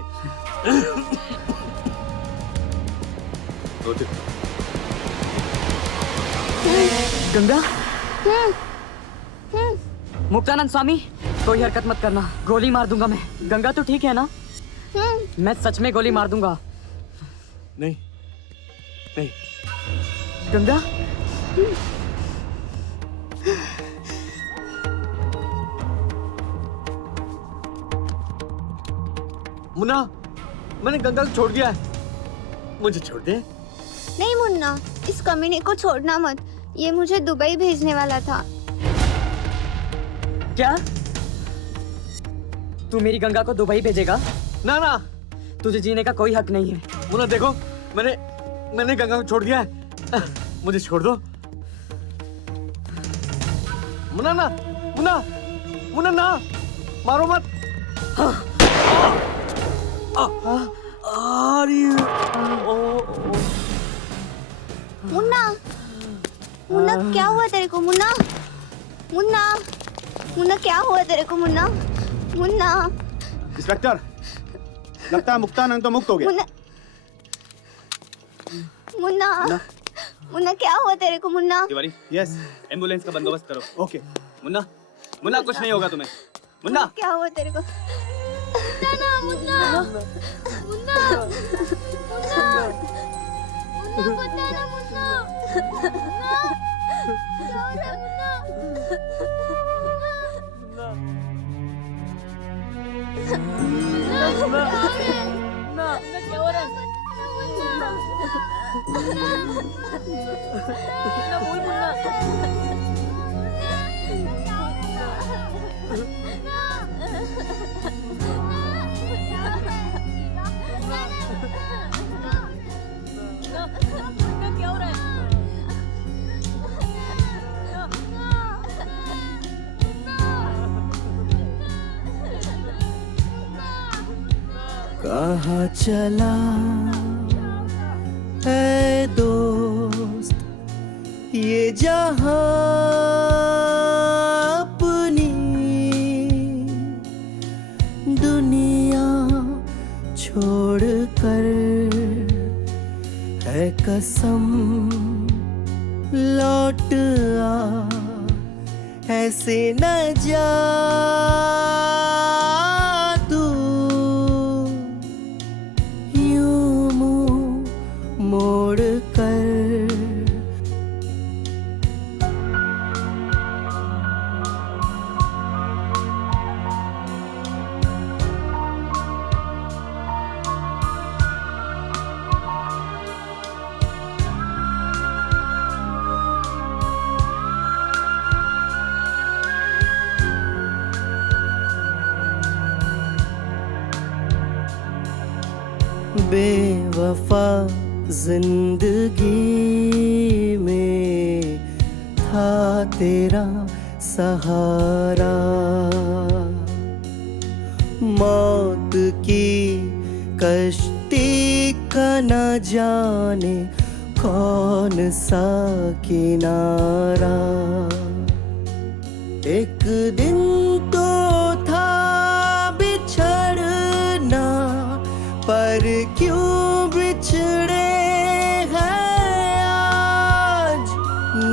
गंगा। मुक्तानंद स्वामी, कोई हरकत मत करना, गोली मार दूंगा मैं। गंगा तो ठीक है ना? मैं सच में गोली मार दूंगा। नहीं नहीं। गंगा। मुन्ना, मैंने गंगा को छोड़ दिया है। मुझे छोड़ दे। नहीं मुन्ना, इस कमीने को छोड़ना मत। ये मुझे दुबई भेजने वाला था। क्या? तू मेरी गंगा को दुबई भेजेगा? ना ना, तुझे जीने का कोई हक नहीं है। मुन्ना देखो, मैंने गंगा को छोड़ दिया है। मुझे छोड़ दो। मुन्ना ना, मुन्ना ना, मारो मत। मुन्ना, मुन्ना क्या हुआ तेरे को? मुन्ना, मुन्ना, मुन्ना क्या हुआ तेरे को? मुन्ना, मुन्ना। इंस्पेक्टर, लगता है मुक्तानंद तो मुक्त हो गया। मुन्ना, मुन्ना, मुन्ना क्या हुआ तेरे को? मुन्ना। तिवारी, यस, एम्बुलेंस का बंदोबस्त करो। ओके। मुन्ना, मुन्ना कुछ नहीं होगा तुम्हें। मुन्ना। क्या हुआ तेरे को? मुन्ना, मुन्ना, मुन्ना, मुन्ना, मुन्ना, बता ना मुन्ना, मुन्ना, क्या हो रहा है मुन्ना? मुन्ना, क्या हो रहा है? मुन्ना, बोल मुन्ना। क्या हो रहा है? कहाँ चला है दोस्त ये जहां अपनी दुनिया छोड़ कर है कसम लौट आ ऐसे न जा तू यूं मुंह मोड़ कर बेवफा जिंदगी में था तेरा सहारा मौत की कश्ती का न जाने कौन सा किनारा एक दिन तो था बिछड़ना पर क्यों बिछड़े हैं आज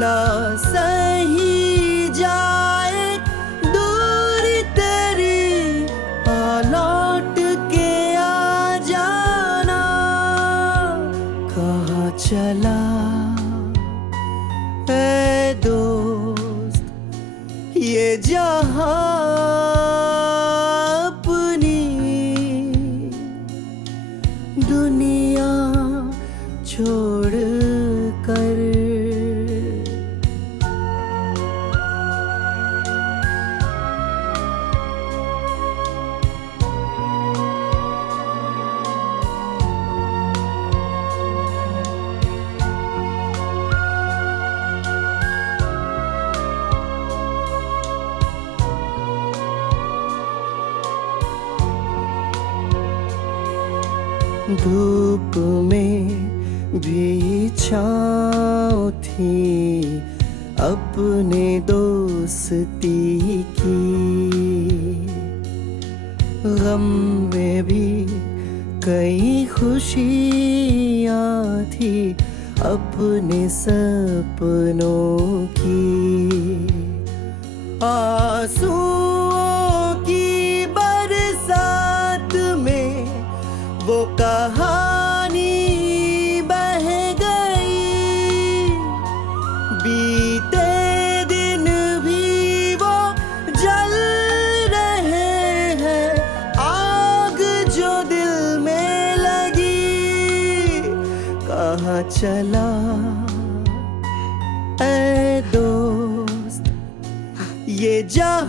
ना सही जाए दूरी तेरी लौट के आ जाना कहाँ चला है दोस्त ये जहां दुनिया छोड़ कर धूप में भी छाँव थी अपने दोस्ती की गम में भी कई खुशियाँ थी अपने सपनों की आंसुओं की बरसात में वो कहानी बह गई बीते दिन भी वो जल रहे हैं आग जो दिल में लगी कहाँ चला ऐ दोस्त ये जहां